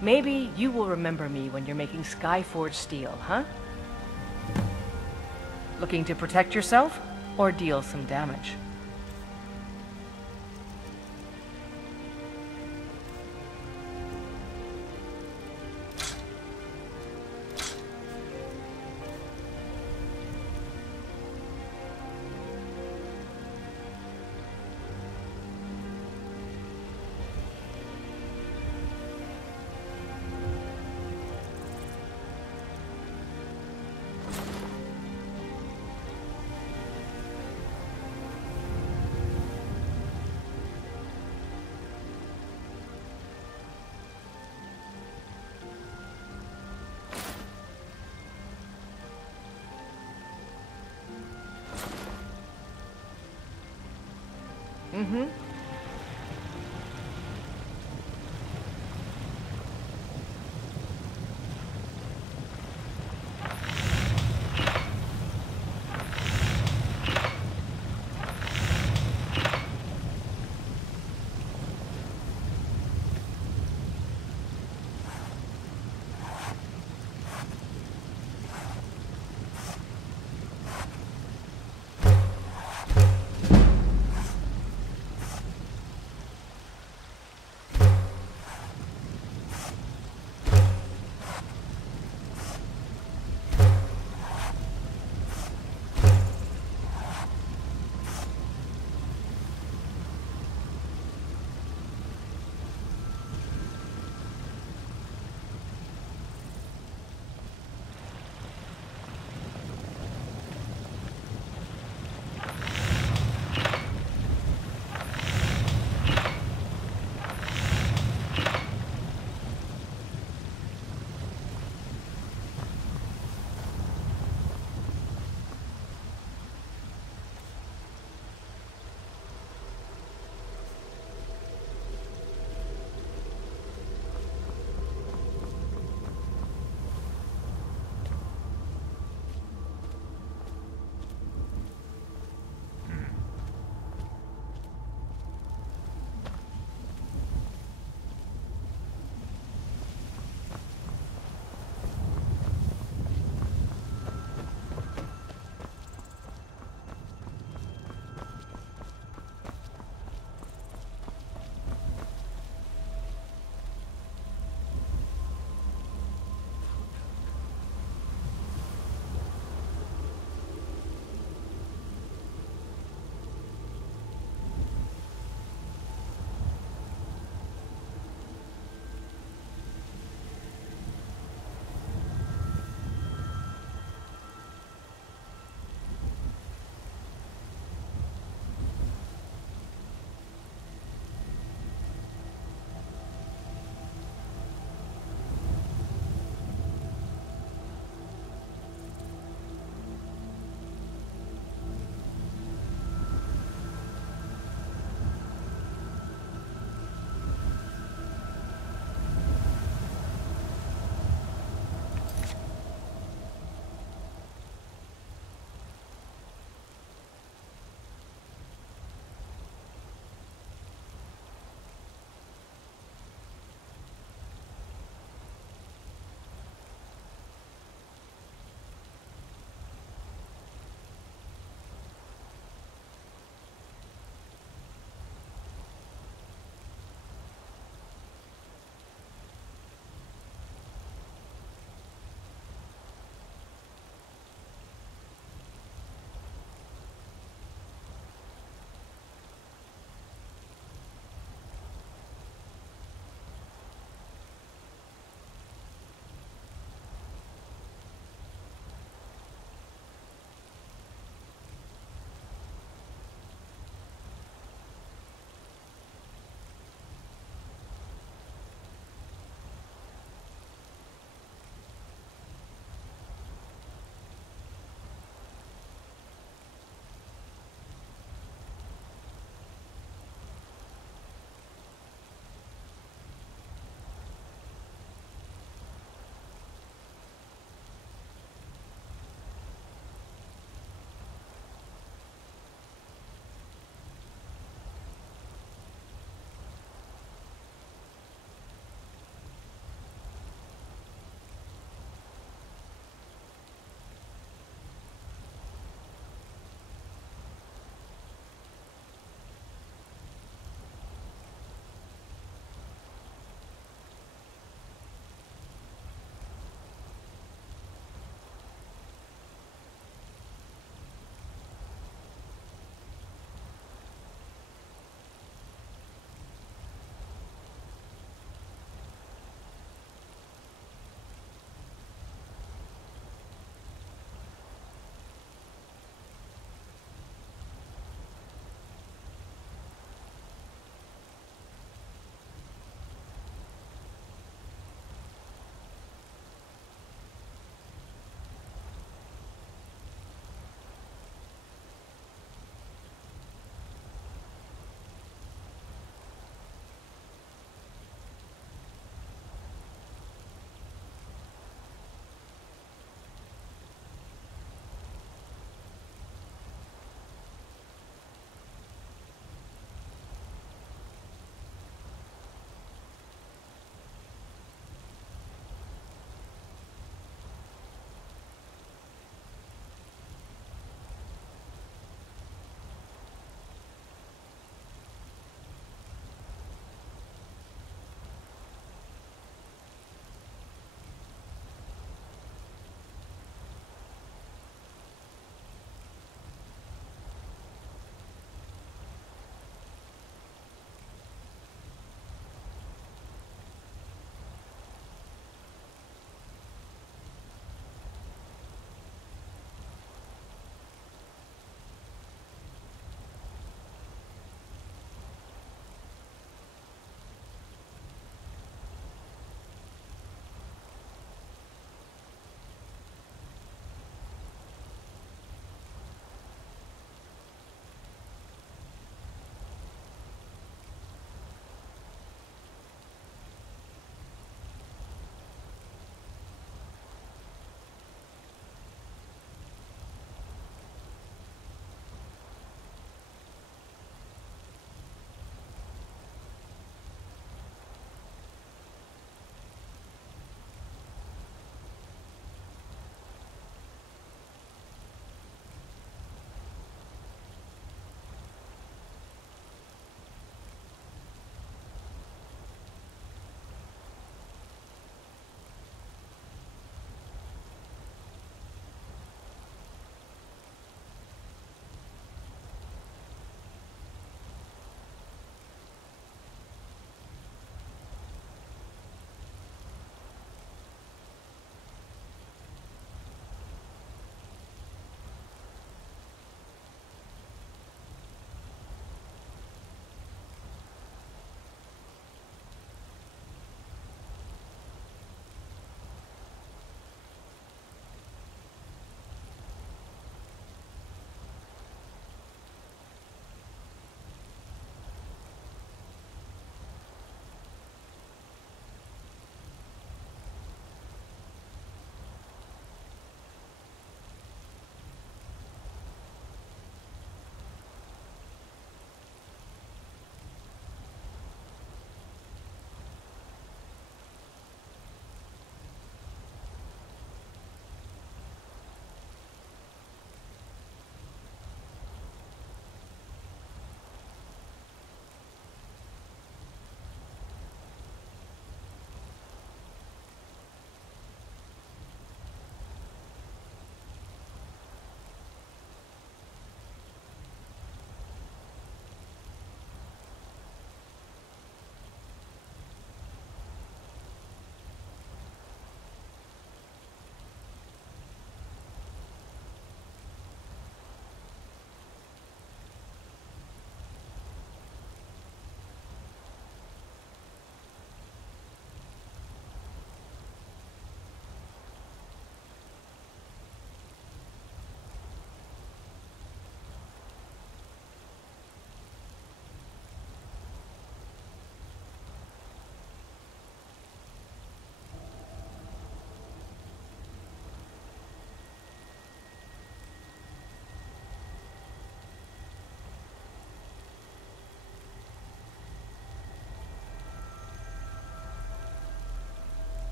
Maybe you will remember me when you're making Skyforged steel, huh? Looking to protect yourself or deal some damage? Mm-hmm.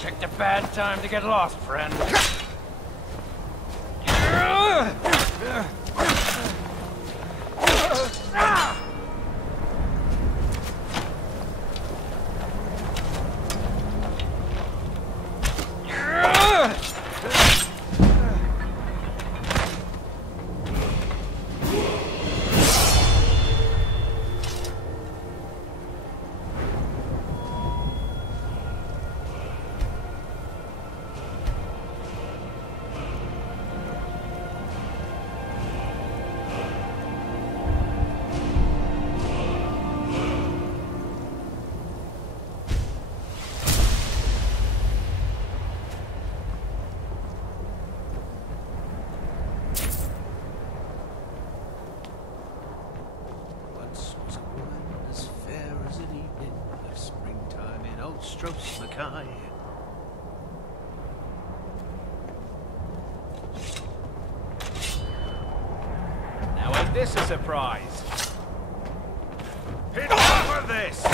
Picked a bad time to get lost, friend. Nostros Makai. Now ain't this a surprise? Hit for this!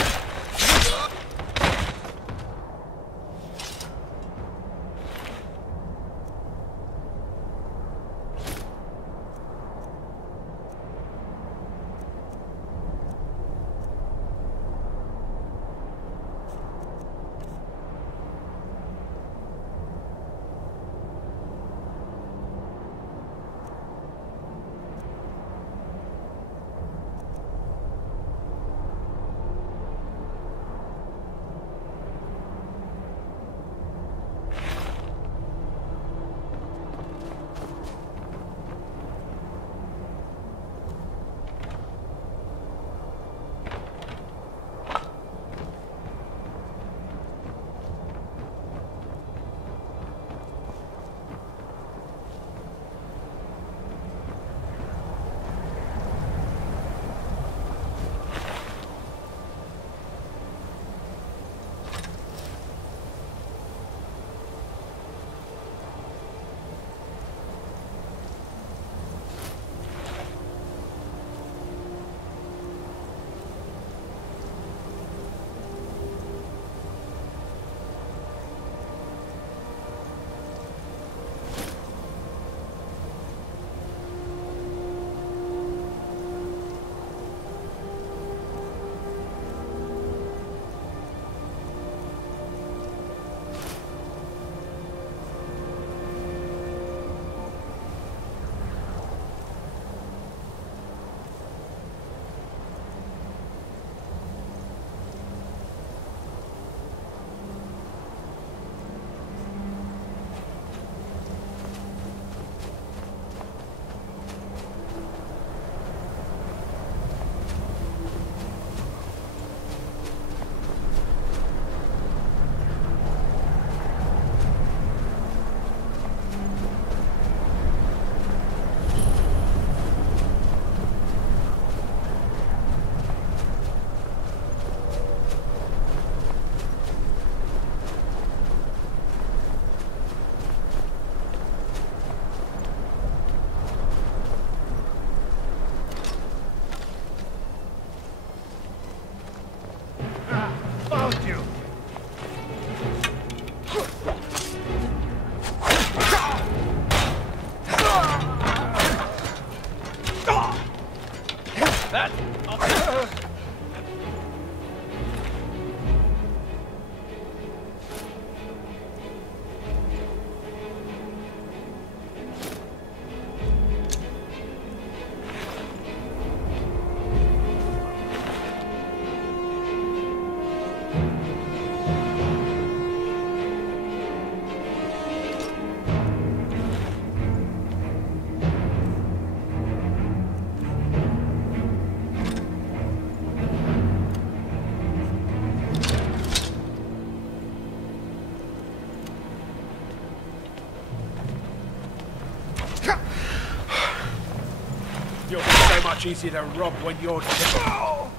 You'll be so much easier to rob when you're dead.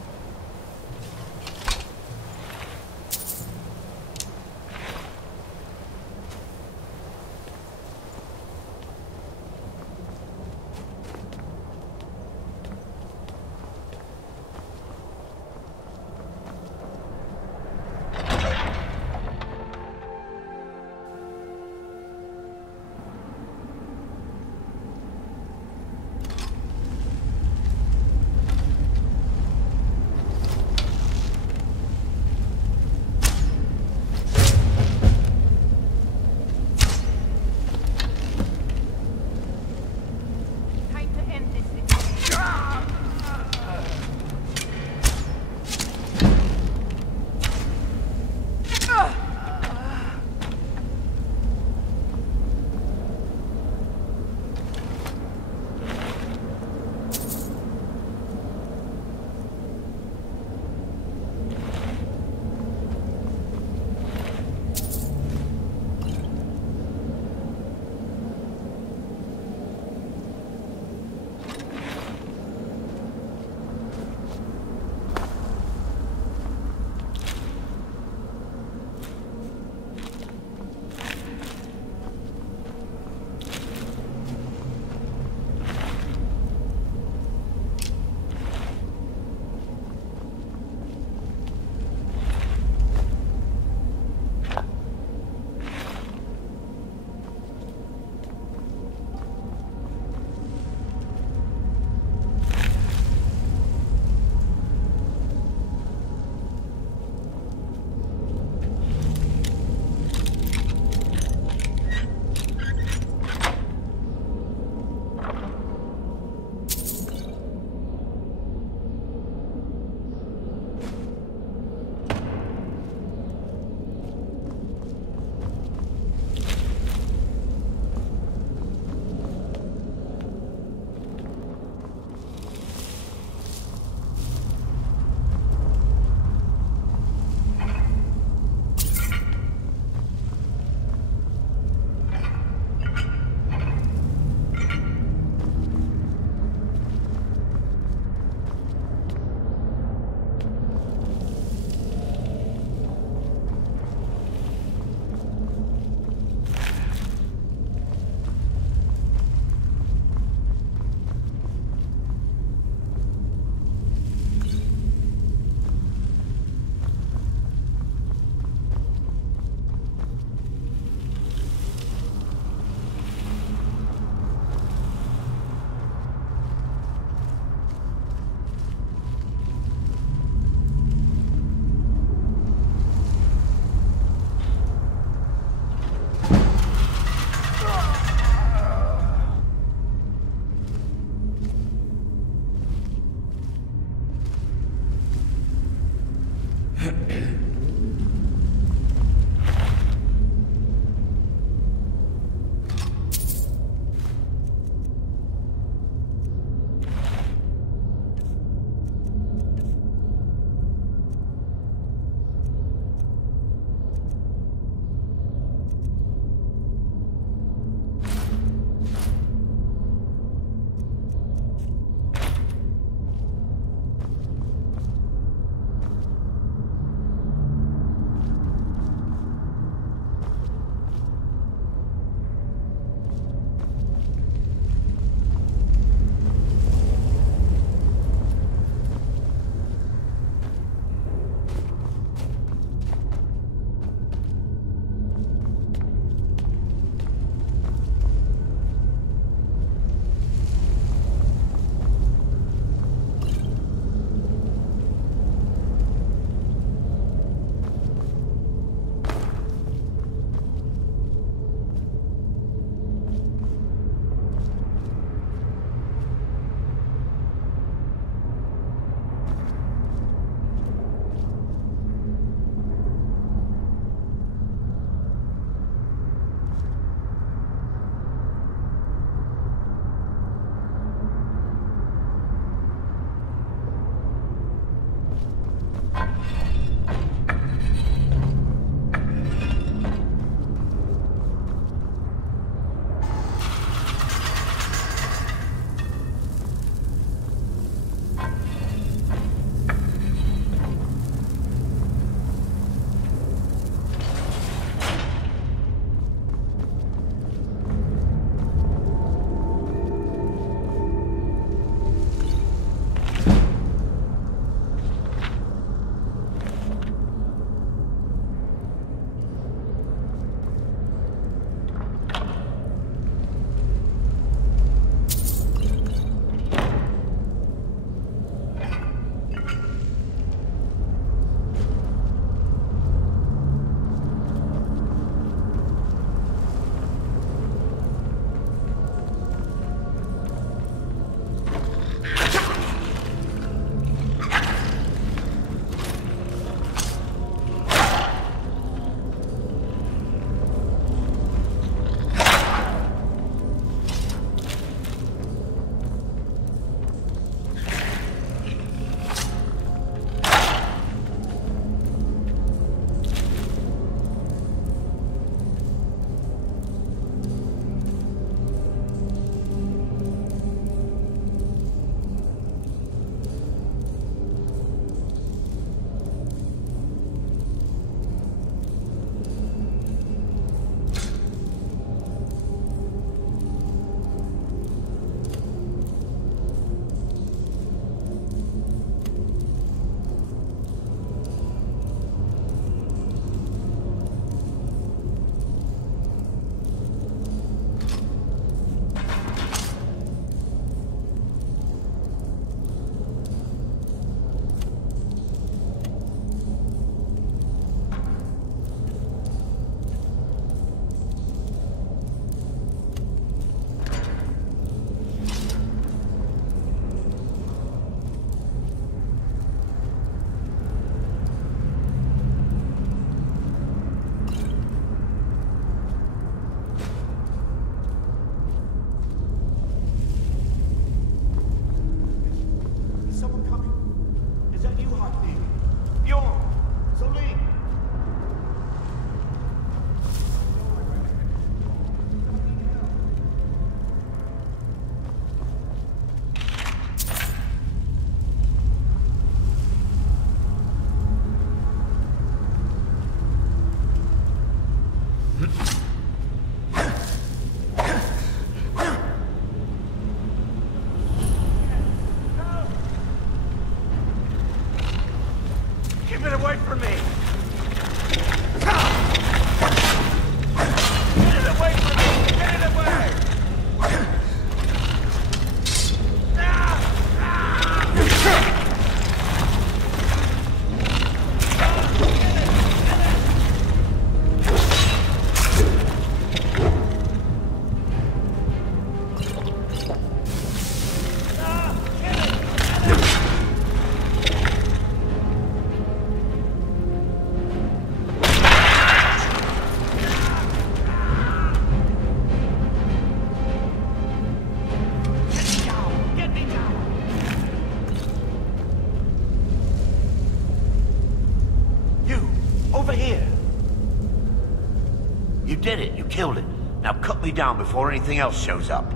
did it. You killed it. Now cut me down before anything else shows up.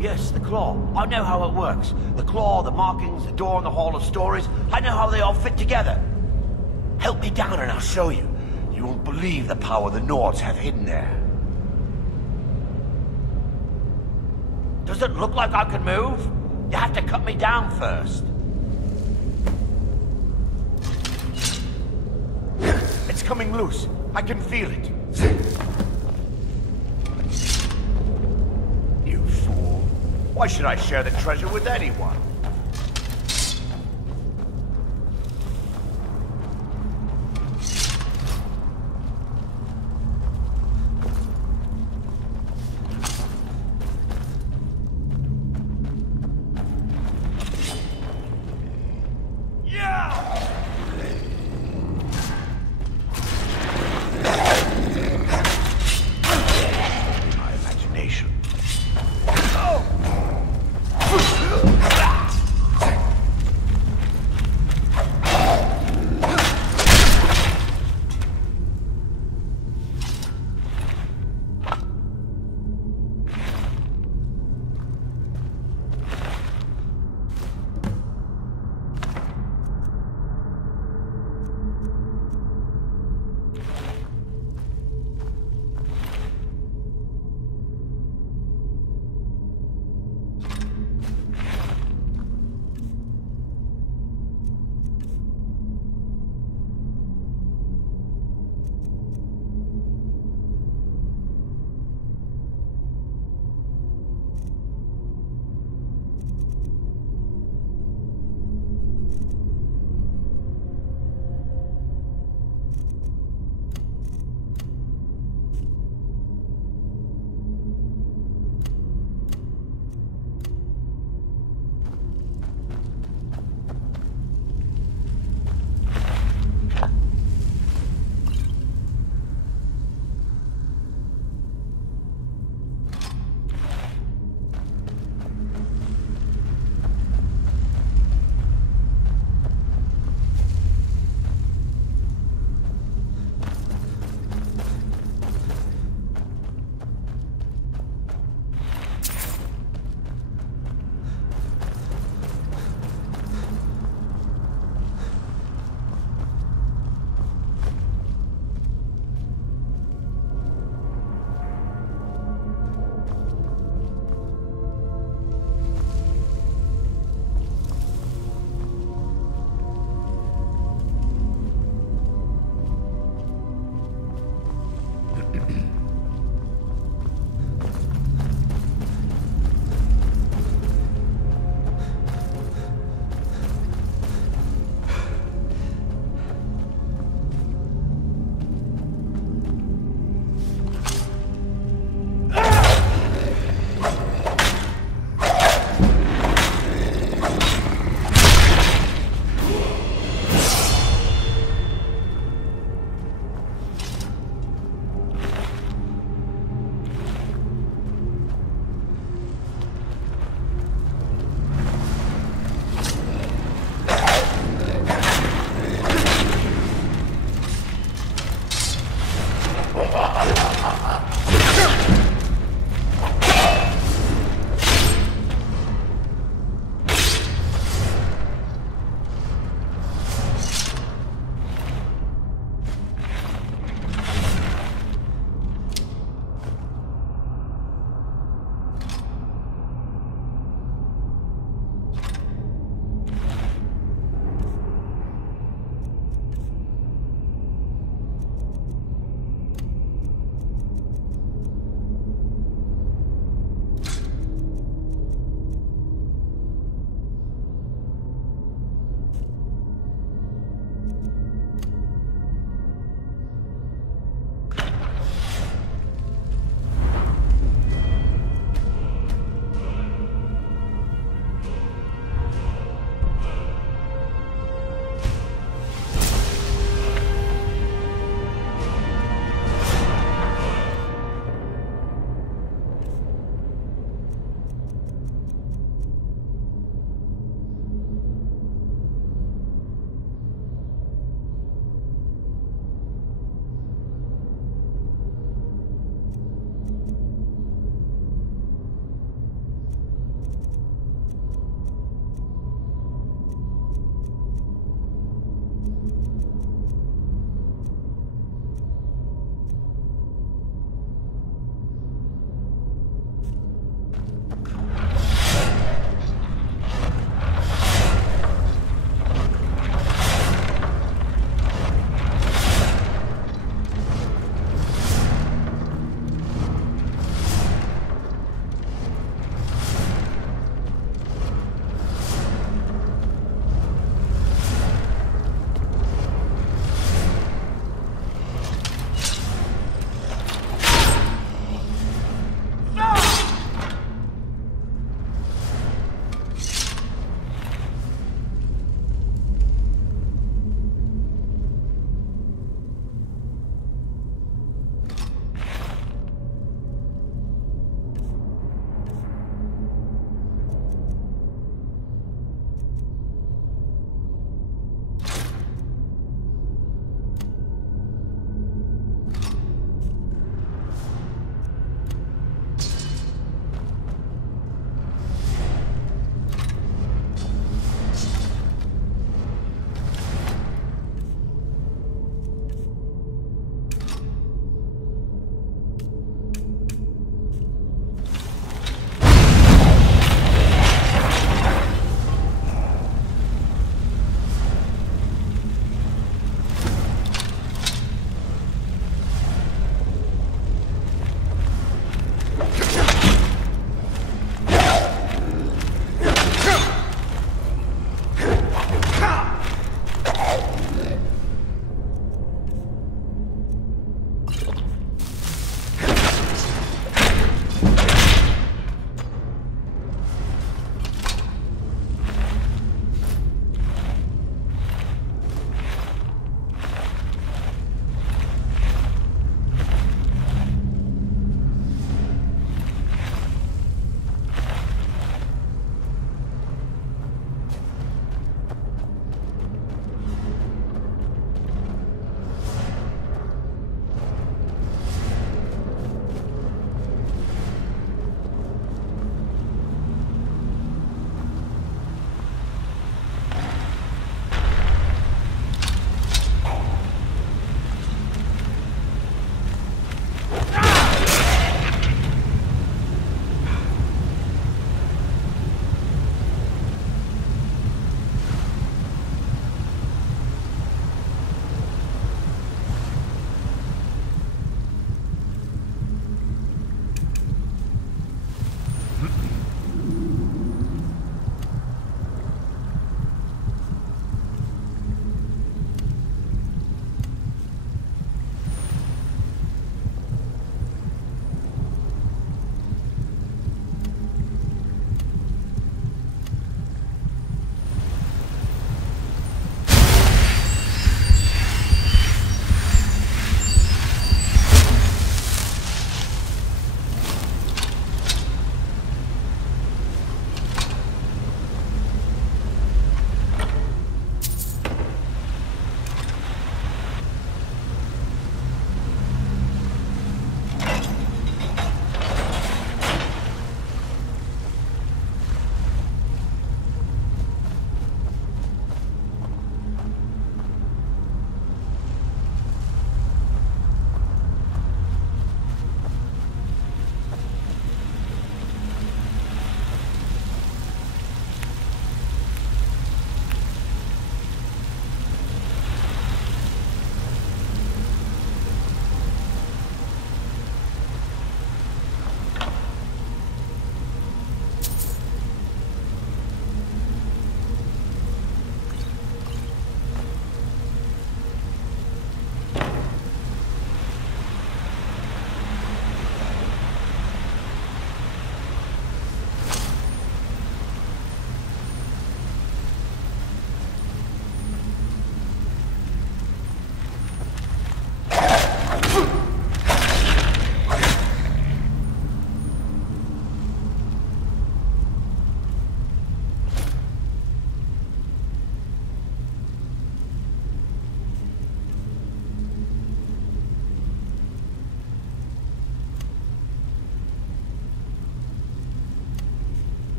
Yes, the claw. I know how it works. The claw, the markings, the door in the Hall of Stories. I know how they all fit together. Help me down and I'll show you. You won't believe the power the Nords have hidden there. Does it look like I can move? You have to cut me down first. It's coming loose. I can feel it. You fool. Why should I share the treasure with anyone? My imagination. Oh!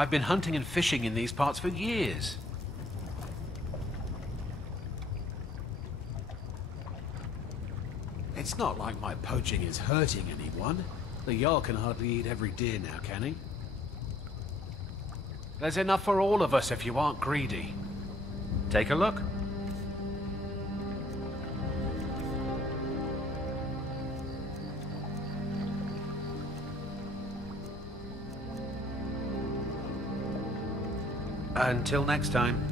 I've been hunting and fishing in these parts for years. It's not like my poaching is hurting anyone. The Jarl can hardly eat every deer now, can he? There's enough for all of us if you aren't greedy. Take a look. Until next time.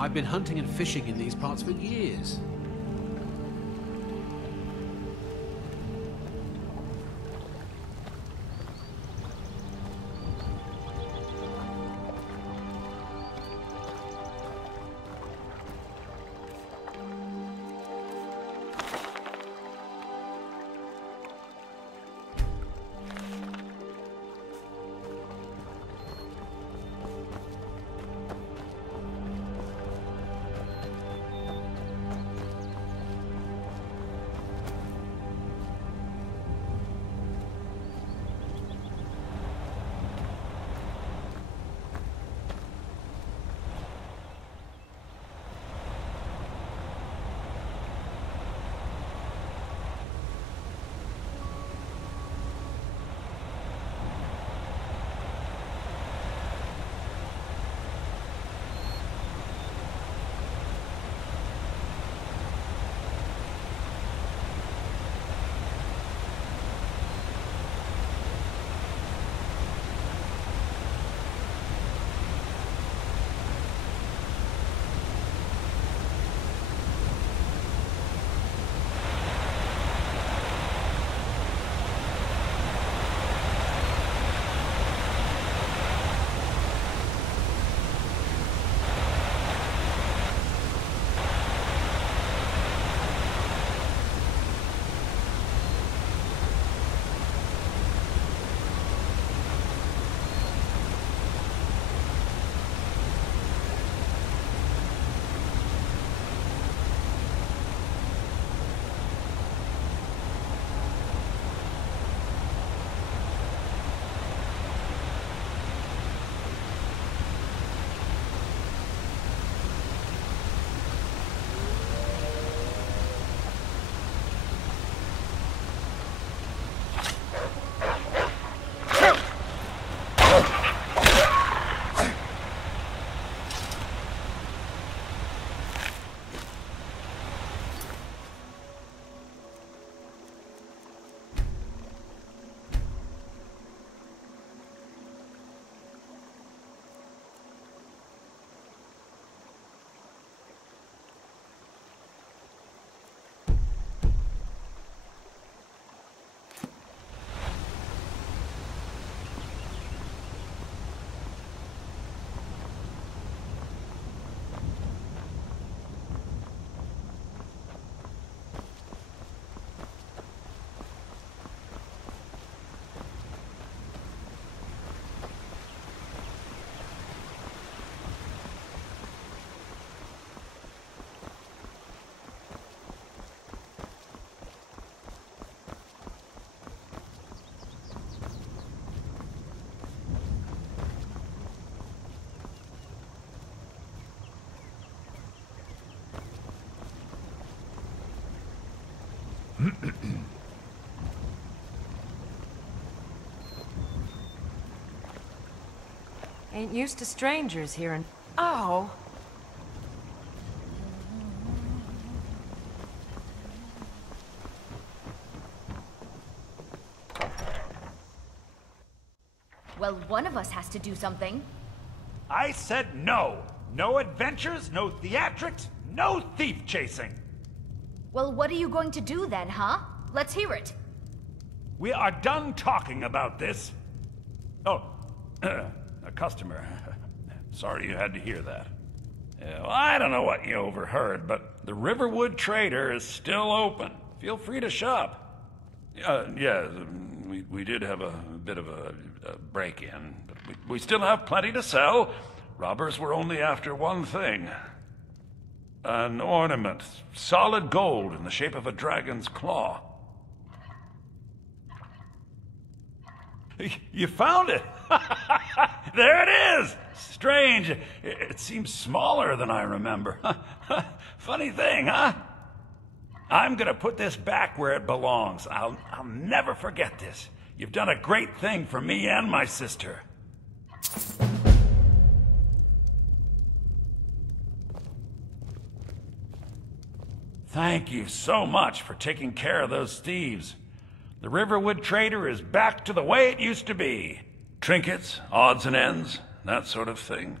I've been hunting and fishing in these parts for years. Ain't used to strangers here and... Oh! Well, one of us has to do something. I said no! No adventures, no theatrics, no thief chasing! Well, what are you going to do then, huh? Let's hear it. We are done talking about this. Oh, a customer. Sorry you had to hear that. Well, I don't know what you overheard, but the Riverwood Trader is still open. Feel free to shop. Yeah, we did have a bit of a break-in, but we still have plenty to sell. Robbers were only after one thing. An ornament, solid gold in the shape of a dragon's claw. You found it! There it is! Strange. It seems smaller than I remember. Funny thing, huh? I'm gonna put this back where it belongs. I'll never forget this. You've done a great thing for me and my sister. Thank you so much for taking care of those thieves. The Riverwood Trader is back to the way it used to be. Trinkets, odds and ends, that sort of thing.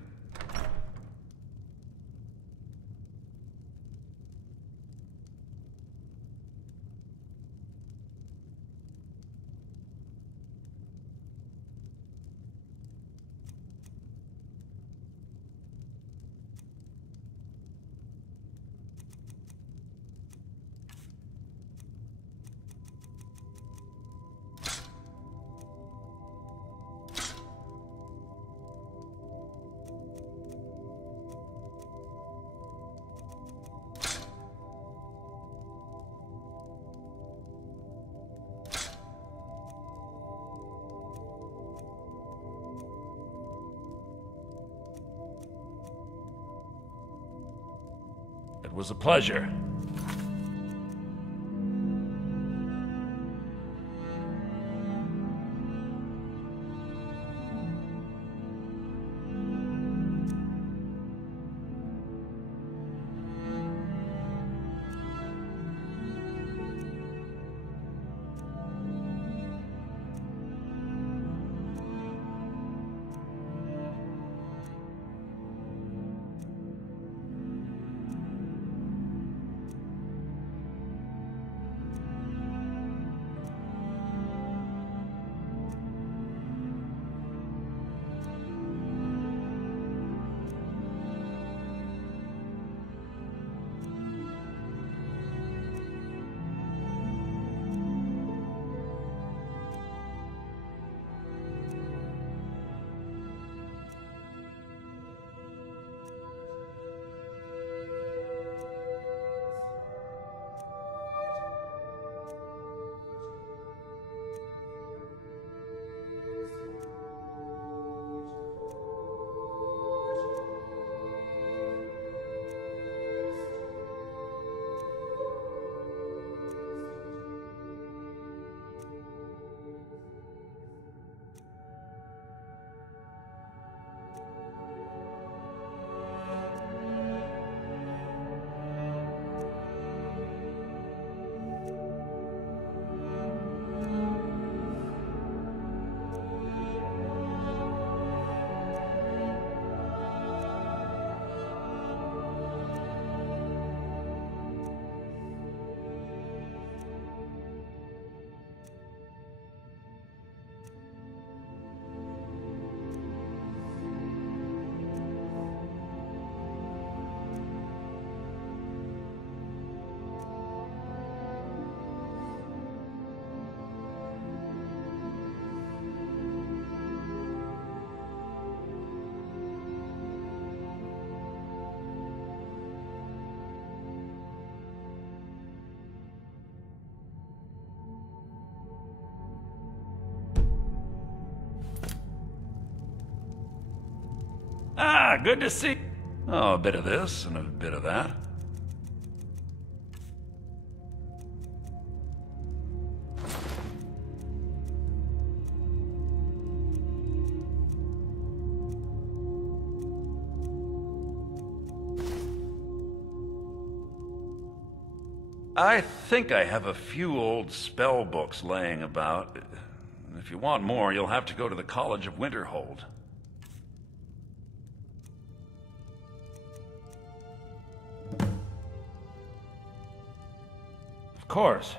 It was a pleasure. Ah, good to see. Oh, a bit of this and a bit of that. I think I have a few old spell books laying about. If you want more, you'll have to go to the College of Winterhold. Of course.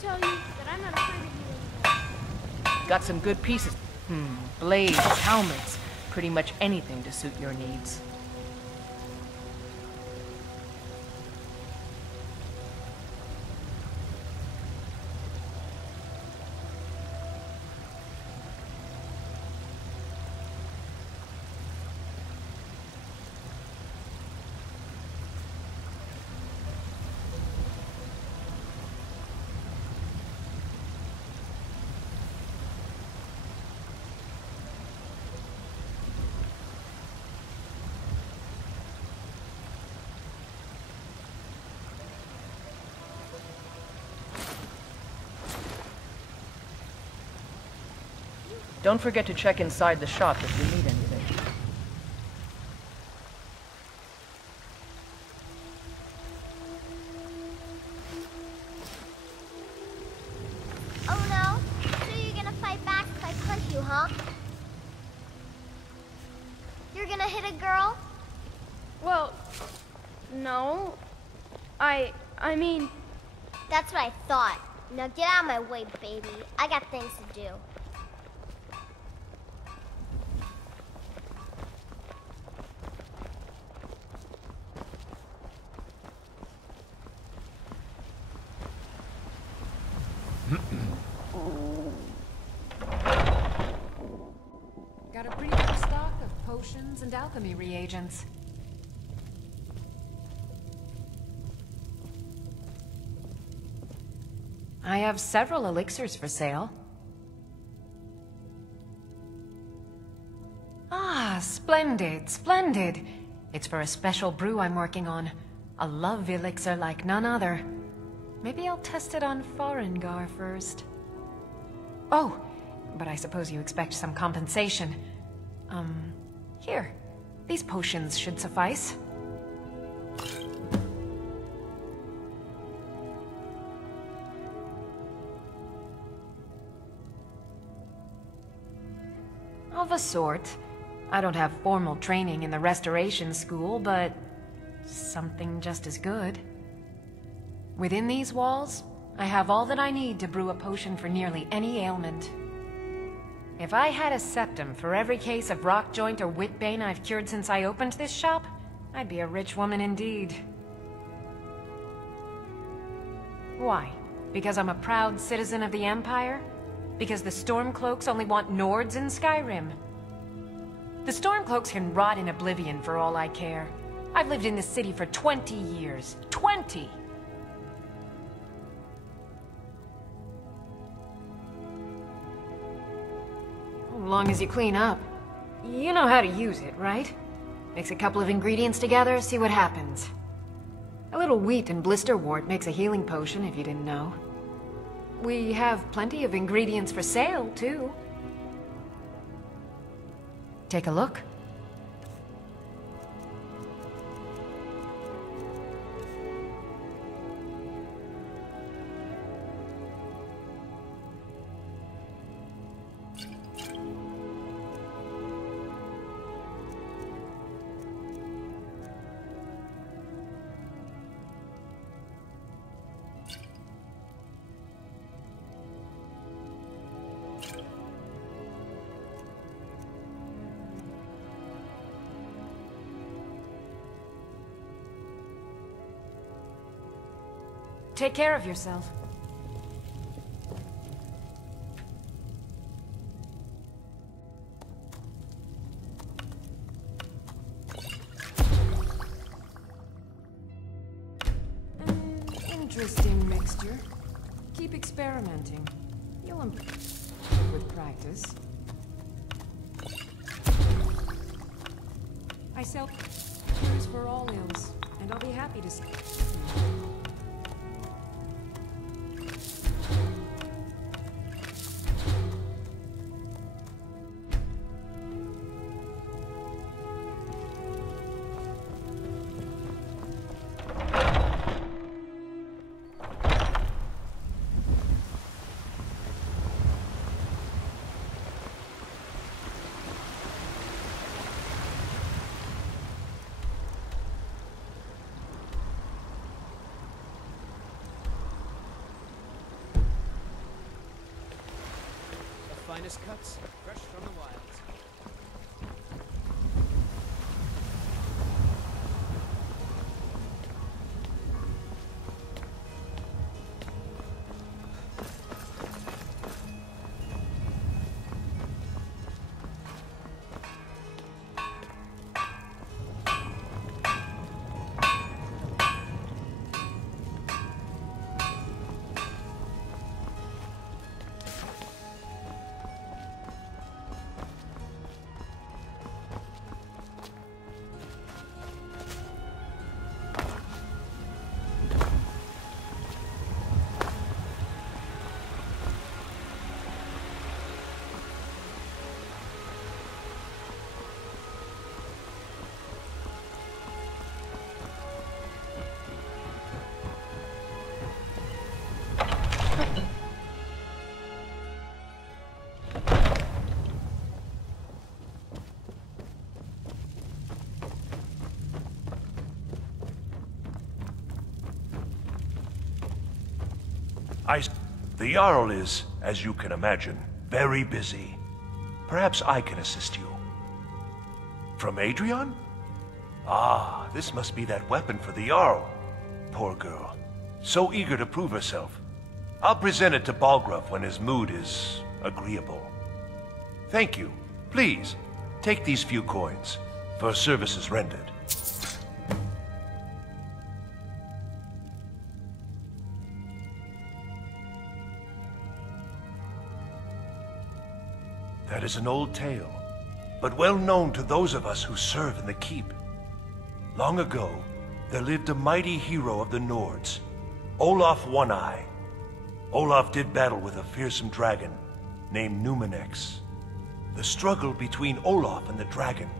tell you that I'm not afraid of you anymore. Got some good pieces. Blades, helmets, pretty much anything to suit your needs. Don't forget to check inside the shop if you need anything. No. I mean... That's what I thought. Now get out of my way, baby. I got things to do. Got a pretty good stock of potions and alchemy reagents. I have several elixirs for sale. Ah, splendid, splendid. It's for a special brew I'm working on. A love elixir like none other. Maybe I'll test it on Farengar first. Oh, but I suppose you expect some compensation. Here. These potions should suffice. Of a sort. I don't have formal training in the restoration school, but something just as good. Within these walls, I have all that I need to brew a potion for nearly any ailment. If I had a septum for every case of rock joint or whitbane I've cured since I opened this shop, I'd be a rich woman indeed. Why? Because I'm a proud citizen of the Empire? Because the Stormcloaks only want Nords in Skyrim? The Stormcloaks can rot in oblivion for all I care. I've lived in this city for 20 years. 20! As long as you clean up. You know how to use it, right? Mix a couple of ingredients together, see what happens. A little wheat and blisterwort makes a healing potion, if you didn't know. We have plenty of ingredients for sale, too. Take a look. Take care of yourself. An interesting mixture. Keep experimenting. You'll improve with practice. I sell cures for all ills, and I'll be happy to see. Finest cuts, fresh from the wilds. The Jarl is, as you can imagine, very busy. Perhaps I can assist you. From Adrian? Ah, this must be that weapon for the Jarl. Poor girl. So eager to prove herself. I'll present it to Balgruuf when his mood is agreeable. Thank you. Please, take these few coins for services rendered. That is an old tale, but well known to those of us who serve in the keep. Long ago, there lived a mighty hero of the Nords, Olaf One-Eye. Olaf did battle with a fearsome dragon named Numenex. The struggle between Olaf and the dragon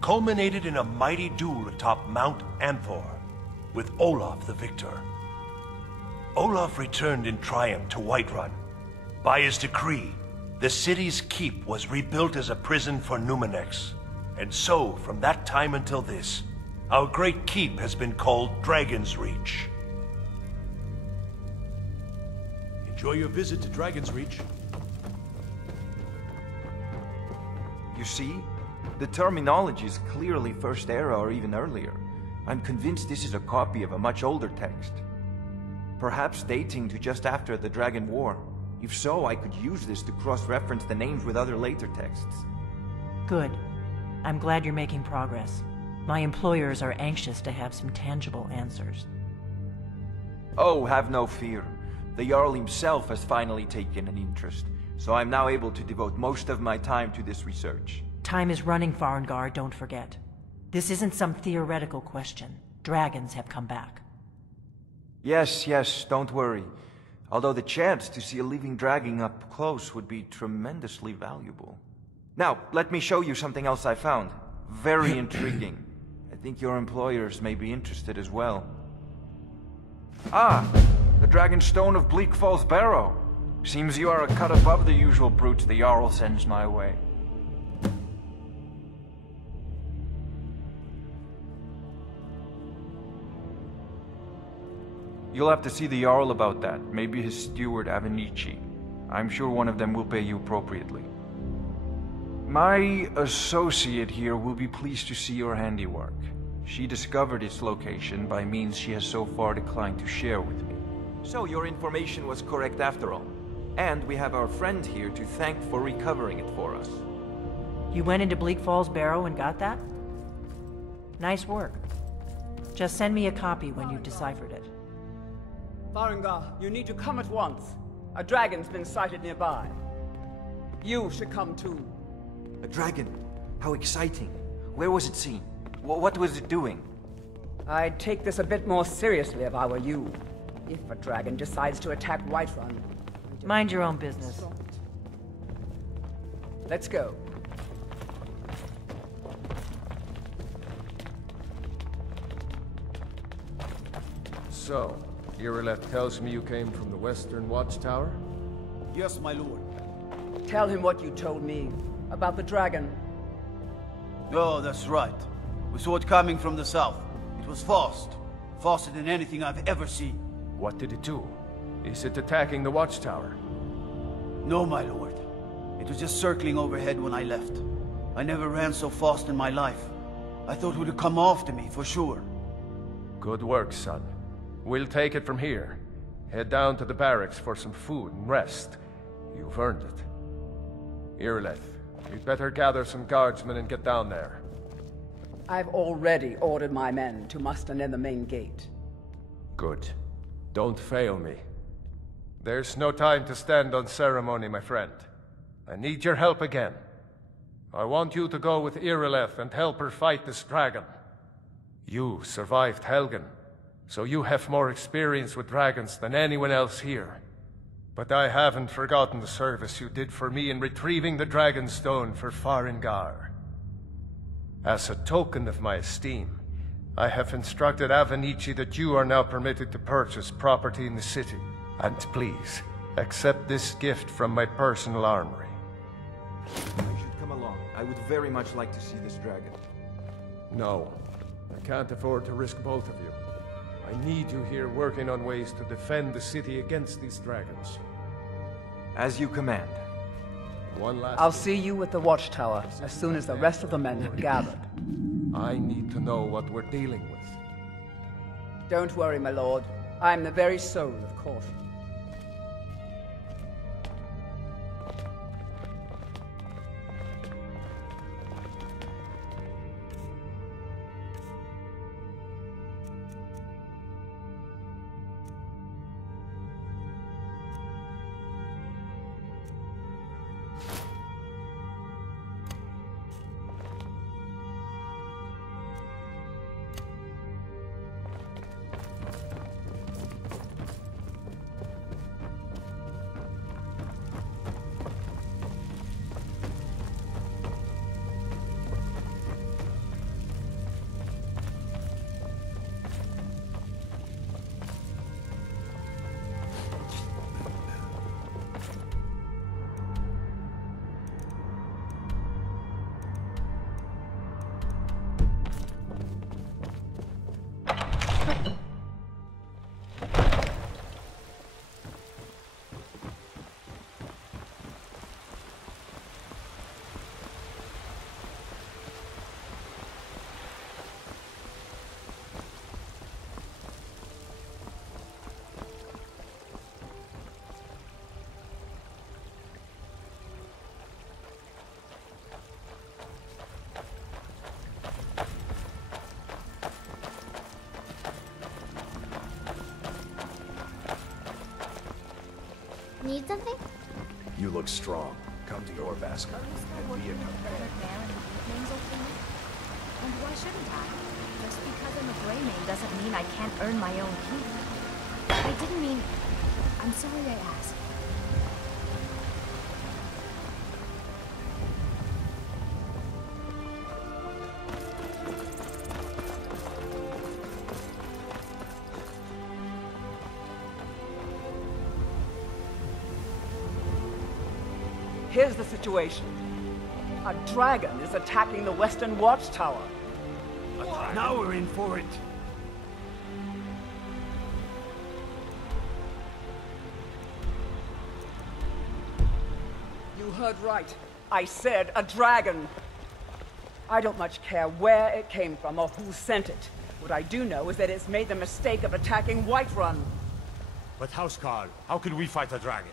culminated in a mighty duel atop Mount Anthor, with Olaf the victor. Olaf returned in triumph to Whiterun. By his decree, the city's keep was rebuilt as a prison for Numenex. And so, from that time until this, our great keep has been called Dragon's Reach. Enjoy your visit to Dragon's Reach. You see? The terminology is clearly First Era or even earlier. I'm convinced this is a copy of a much older text. Perhaps dating to just after the Dragon War. If so, I could use this to cross-reference the names with other later texts. Good. I'm glad you're making progress. My employers are anxious to have some tangible answers. Oh, have no fear. The Jarl himself has finally taken an interest, so I'm now able to devote most of my time to this research. Time is running, Farengar, don't forget. This isn't some theoretical question. Dragons have come back. Yes, don't worry. Although the chance to see a living dragon up close would be tremendously valuable. Now, let me show you something else I found. Very intriguing. I think your employers may be interested as well. Ah! The Dragon Stone of Bleak Falls Barrow. Seems you are a cut above the usual brutes the Jarl sends my way. You'll have to see the Jarl about that. Maybe his steward, Avenici. I'm sure one of them will pay you appropriately. My associate here will be pleased to see your handiwork. She discovered its location by means she has so far declined to share with me. So your information was correct after all. And we have our friend here to thank for recovering it for us. You went into Bleak Falls Barrow and got that? Nice work. Just send me a copy when you've deciphered it. Farengar, you need to come at once. A dragon's been sighted nearby. You should come too. A dragon? How exciting. Where was it seen? What was it doing? I'd take this a bit more seriously if I were you. If a dragon decides to attack Whiterun. Mind your own business. Let's go. So, Irileth tells me you came from the Western Watchtower? Yes, my lord. Tell him what you told me about the dragon. Oh, that's right. We saw it coming from the south. It was fast. Faster than anything I've ever seen. What did it do? Is it attacking the Watchtower? No, my lord. It was just circling overhead when I left. I never ran so fast in my life. I thought it would have come after me, for sure. Good work, son. We'll take it from here. Head down to the barracks for some food and rest. You've earned it. Irileth, you'd better gather some guardsmen and get down there. I've already ordered my men to muster near the main gate. Good. Don't fail me. There's no time to stand on ceremony, my friend. I need your help again. I want you to go with Irileth and help her fight this dragon. You survived Helgen, so you have more experience with dragons than anyone else here. But I haven't forgotten the service you did for me in retrieving the Dragon Stone for Farengar. As a token of my esteem, I have instructed Avenici that you are now permitted to purchase property in the city. And please, accept this gift from my personal armory. I should come along. I would very much like to see this dragon. No, I can't afford to risk both of you. I need you here working on ways to defend the city against these dragons. As you command. One last I'll thing. see you at the watchtower as soon as the rest of the men have gathered. I need to know what we're dealing with. Don't worry, my lord. I'm the very soul of caution. Need something? You look strong. Come to your basket and be a companion. And why shouldn't I? Just because I'm a Greymane doesn't mean I can't earn my own keep. I didn't mean... I'm sorry I asked. Here's the situation. A dragon is attacking the Western Watchtower. Now we're in for it. You heard right. I said a dragon. I don't much care where it came from or who sent it. What I do know is that it's made the mistake of attacking Whiterun. But Housecarl, how can we fight a dragon?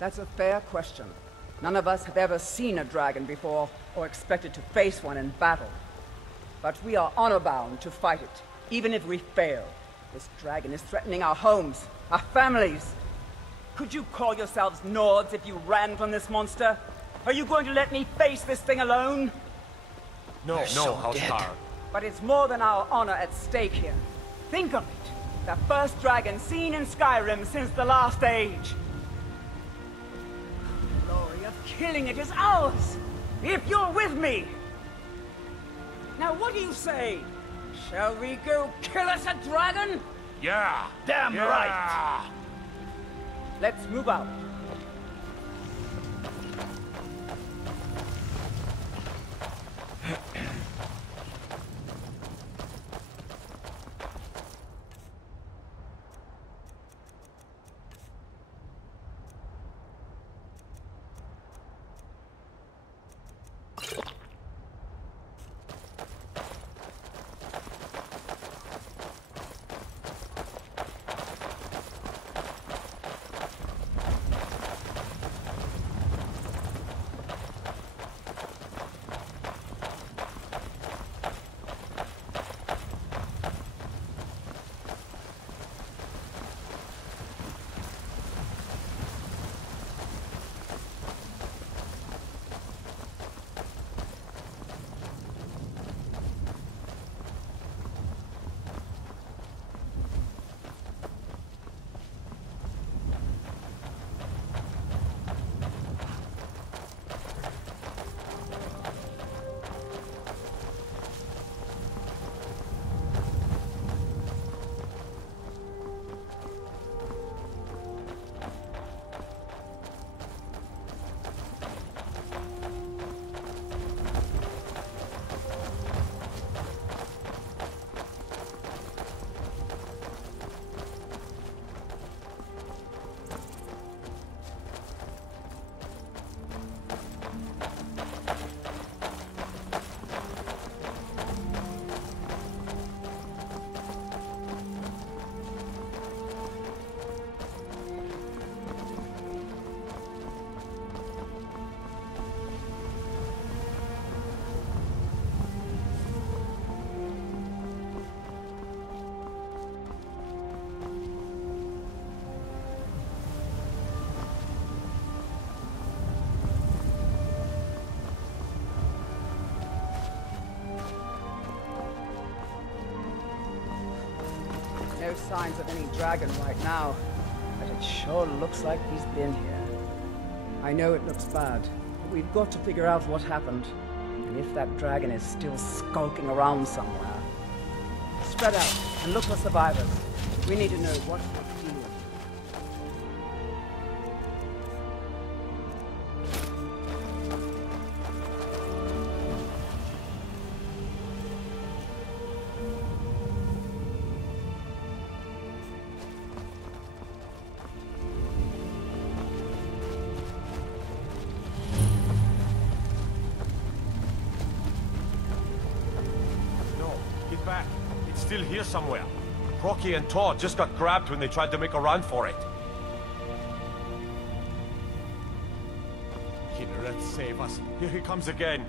That's a fair question. None of us have ever seen a dragon before, or expected to face one in battle. But we are honor-bound to fight it, even if we fail. This dragon is threatening our homes, our families. Could you call yourselves Nords if you ran from this monster? Are you going to let me face this thing alone? No, Housecarl. But it's more than our honor at stake here. Think of it. The first dragon seen in Skyrim since the last age. The glory of killing it is ours, if you're with me. Now what do you say? Shall we go kill us a dragon? Yeah! Damn right! Let's move out. signs of any dragon right now, but it sure looks like he's been here. I know it looks bad, but we've got to figure out what happened, and if that dragon is still skulking around somewhere. Spread out and look for survivors. We need to know what we're doing. Back. It's still here somewhere. Crocky and Todd just got grabbed when they tried to make a run for it. Kinneret, save us. Here he comes again.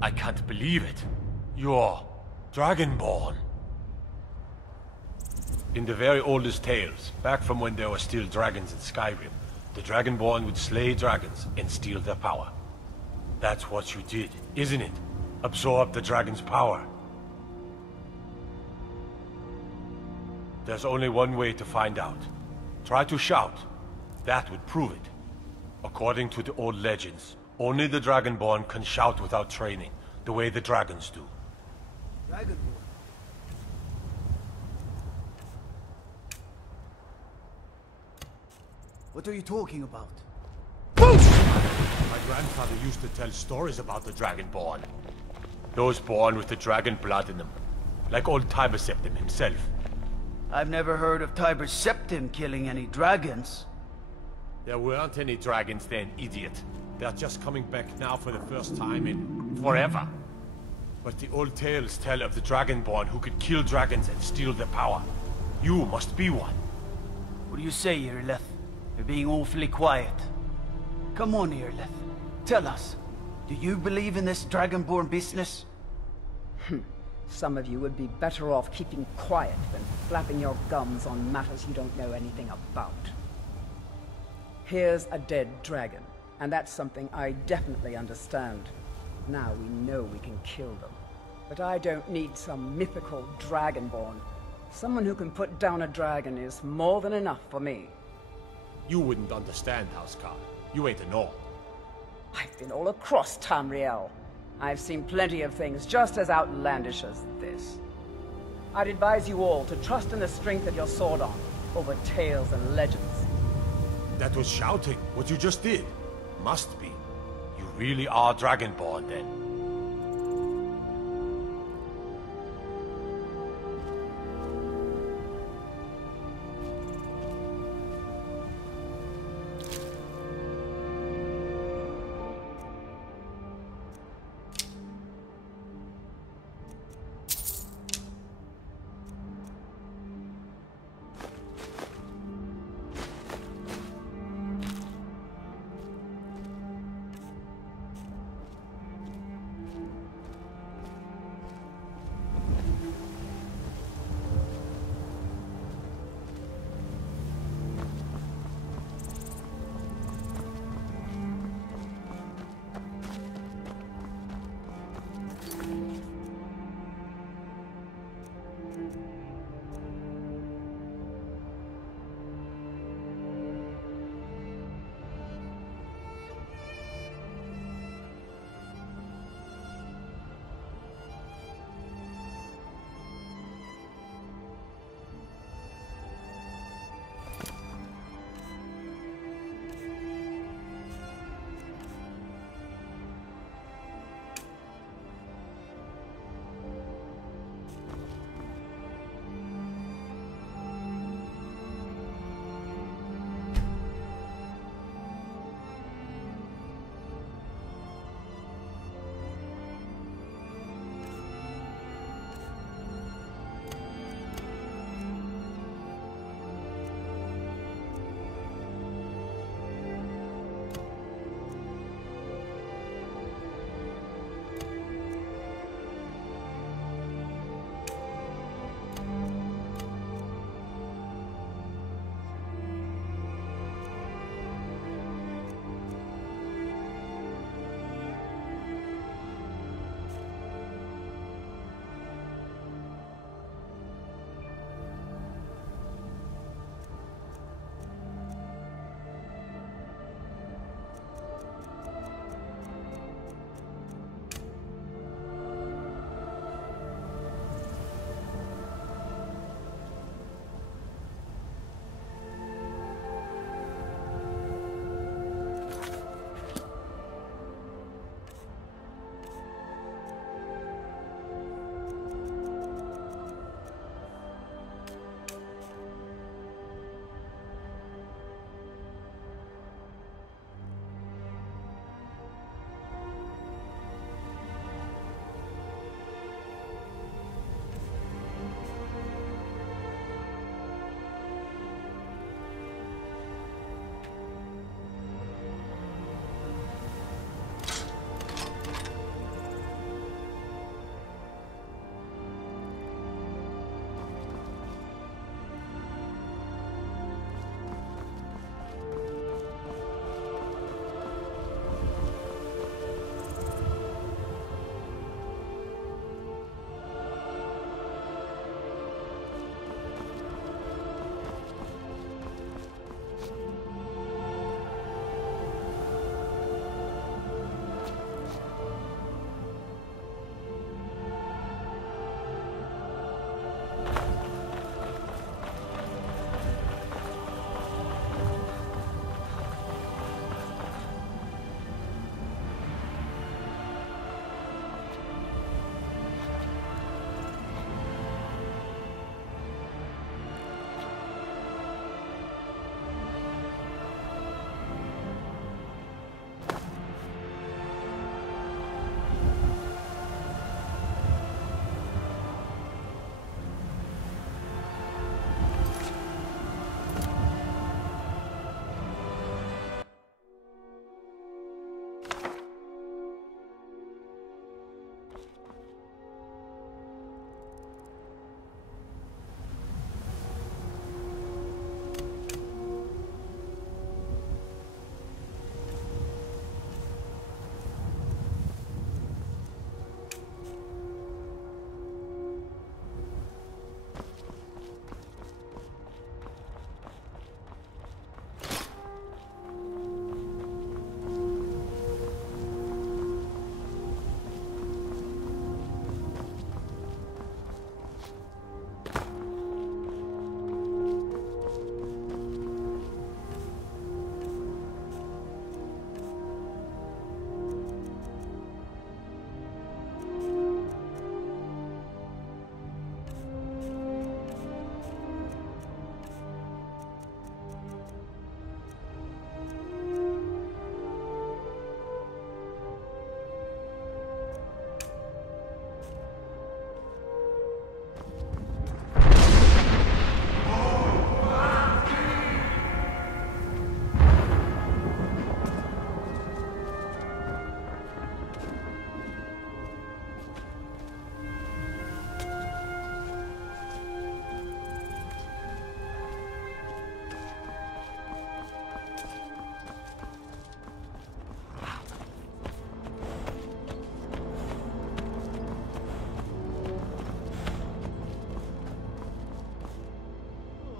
I can't believe it. You're Dragonborn. In the very oldest tales, back from when there were still dragons in Skyrim, the Dragonborn would slay dragons and steal their power. That's what you did, isn't it? Absorb the dragon's power. There's only one way to find out. Try to shout. That would prove it. According to the old legends, only the Dragonborn can shout without training, the way the dragons do. Dragonborn? What are you talking about? My grandfather used to tell stories about the Dragonborn. Those born with the dragon blood in them. Like old Tiber Septim himself. I've never heard of Tiber Septim killing any dragons. There weren't any dragons then, idiot. They're just coming back now for the first time in forever. But the old tales tell of the Dragonborn who could kill dragons and steal their power. You must be one. What do you say, Irleth? You're being awfully quiet. Come on, Irleth. Tell us. Do you believe in this Dragonborn business? Some of you would be better off keeping quiet than flapping your gums on matters you don't know anything about. Here's a dead dragon, and that's something I definitely understand. Now we know we can kill them. But I don't need some mythical Dragonborn. Someone who can put down a dragon is more than enough for me. You wouldn't understand, Housecar. You ain't a Nord. I've been all across Tamriel. I've seen plenty of things just as outlandish as this. I'd advise you all to trust in the strength of your sword arm over tales and legends. That was shouting, what you just did. Must be. You really are Dragonborn, then.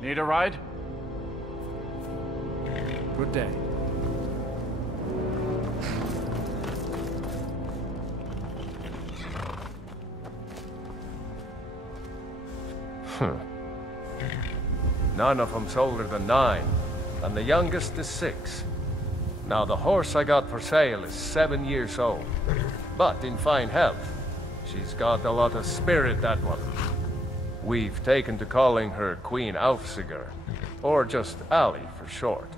Need a ride? Good day. None of them's older than 9, and the youngest is 6. Now, the horse I got for sale is 7 years old, but in fine health. She's got a lot of spirit, that one. We've taken to calling her Queen Aufsiger, or just Allie for short.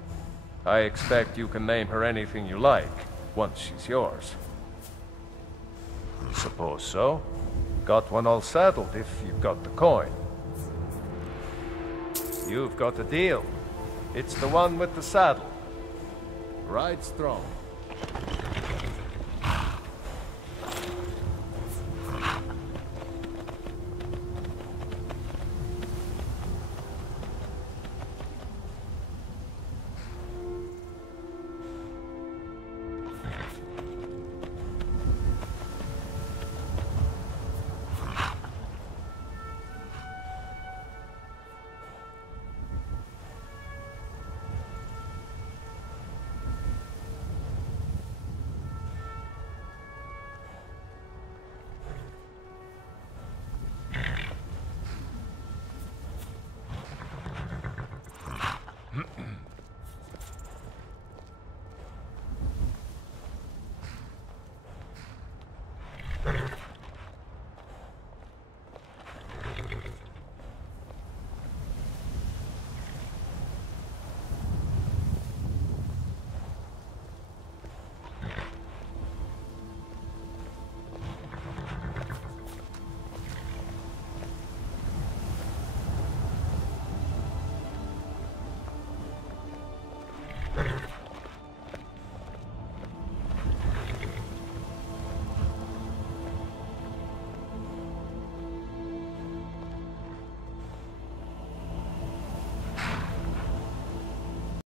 I expect you can name her anything you like, once she's yours. Suppose so. Got one all saddled if you've got the coin. You've got the deal. It's the one with the saddle. Ride strong.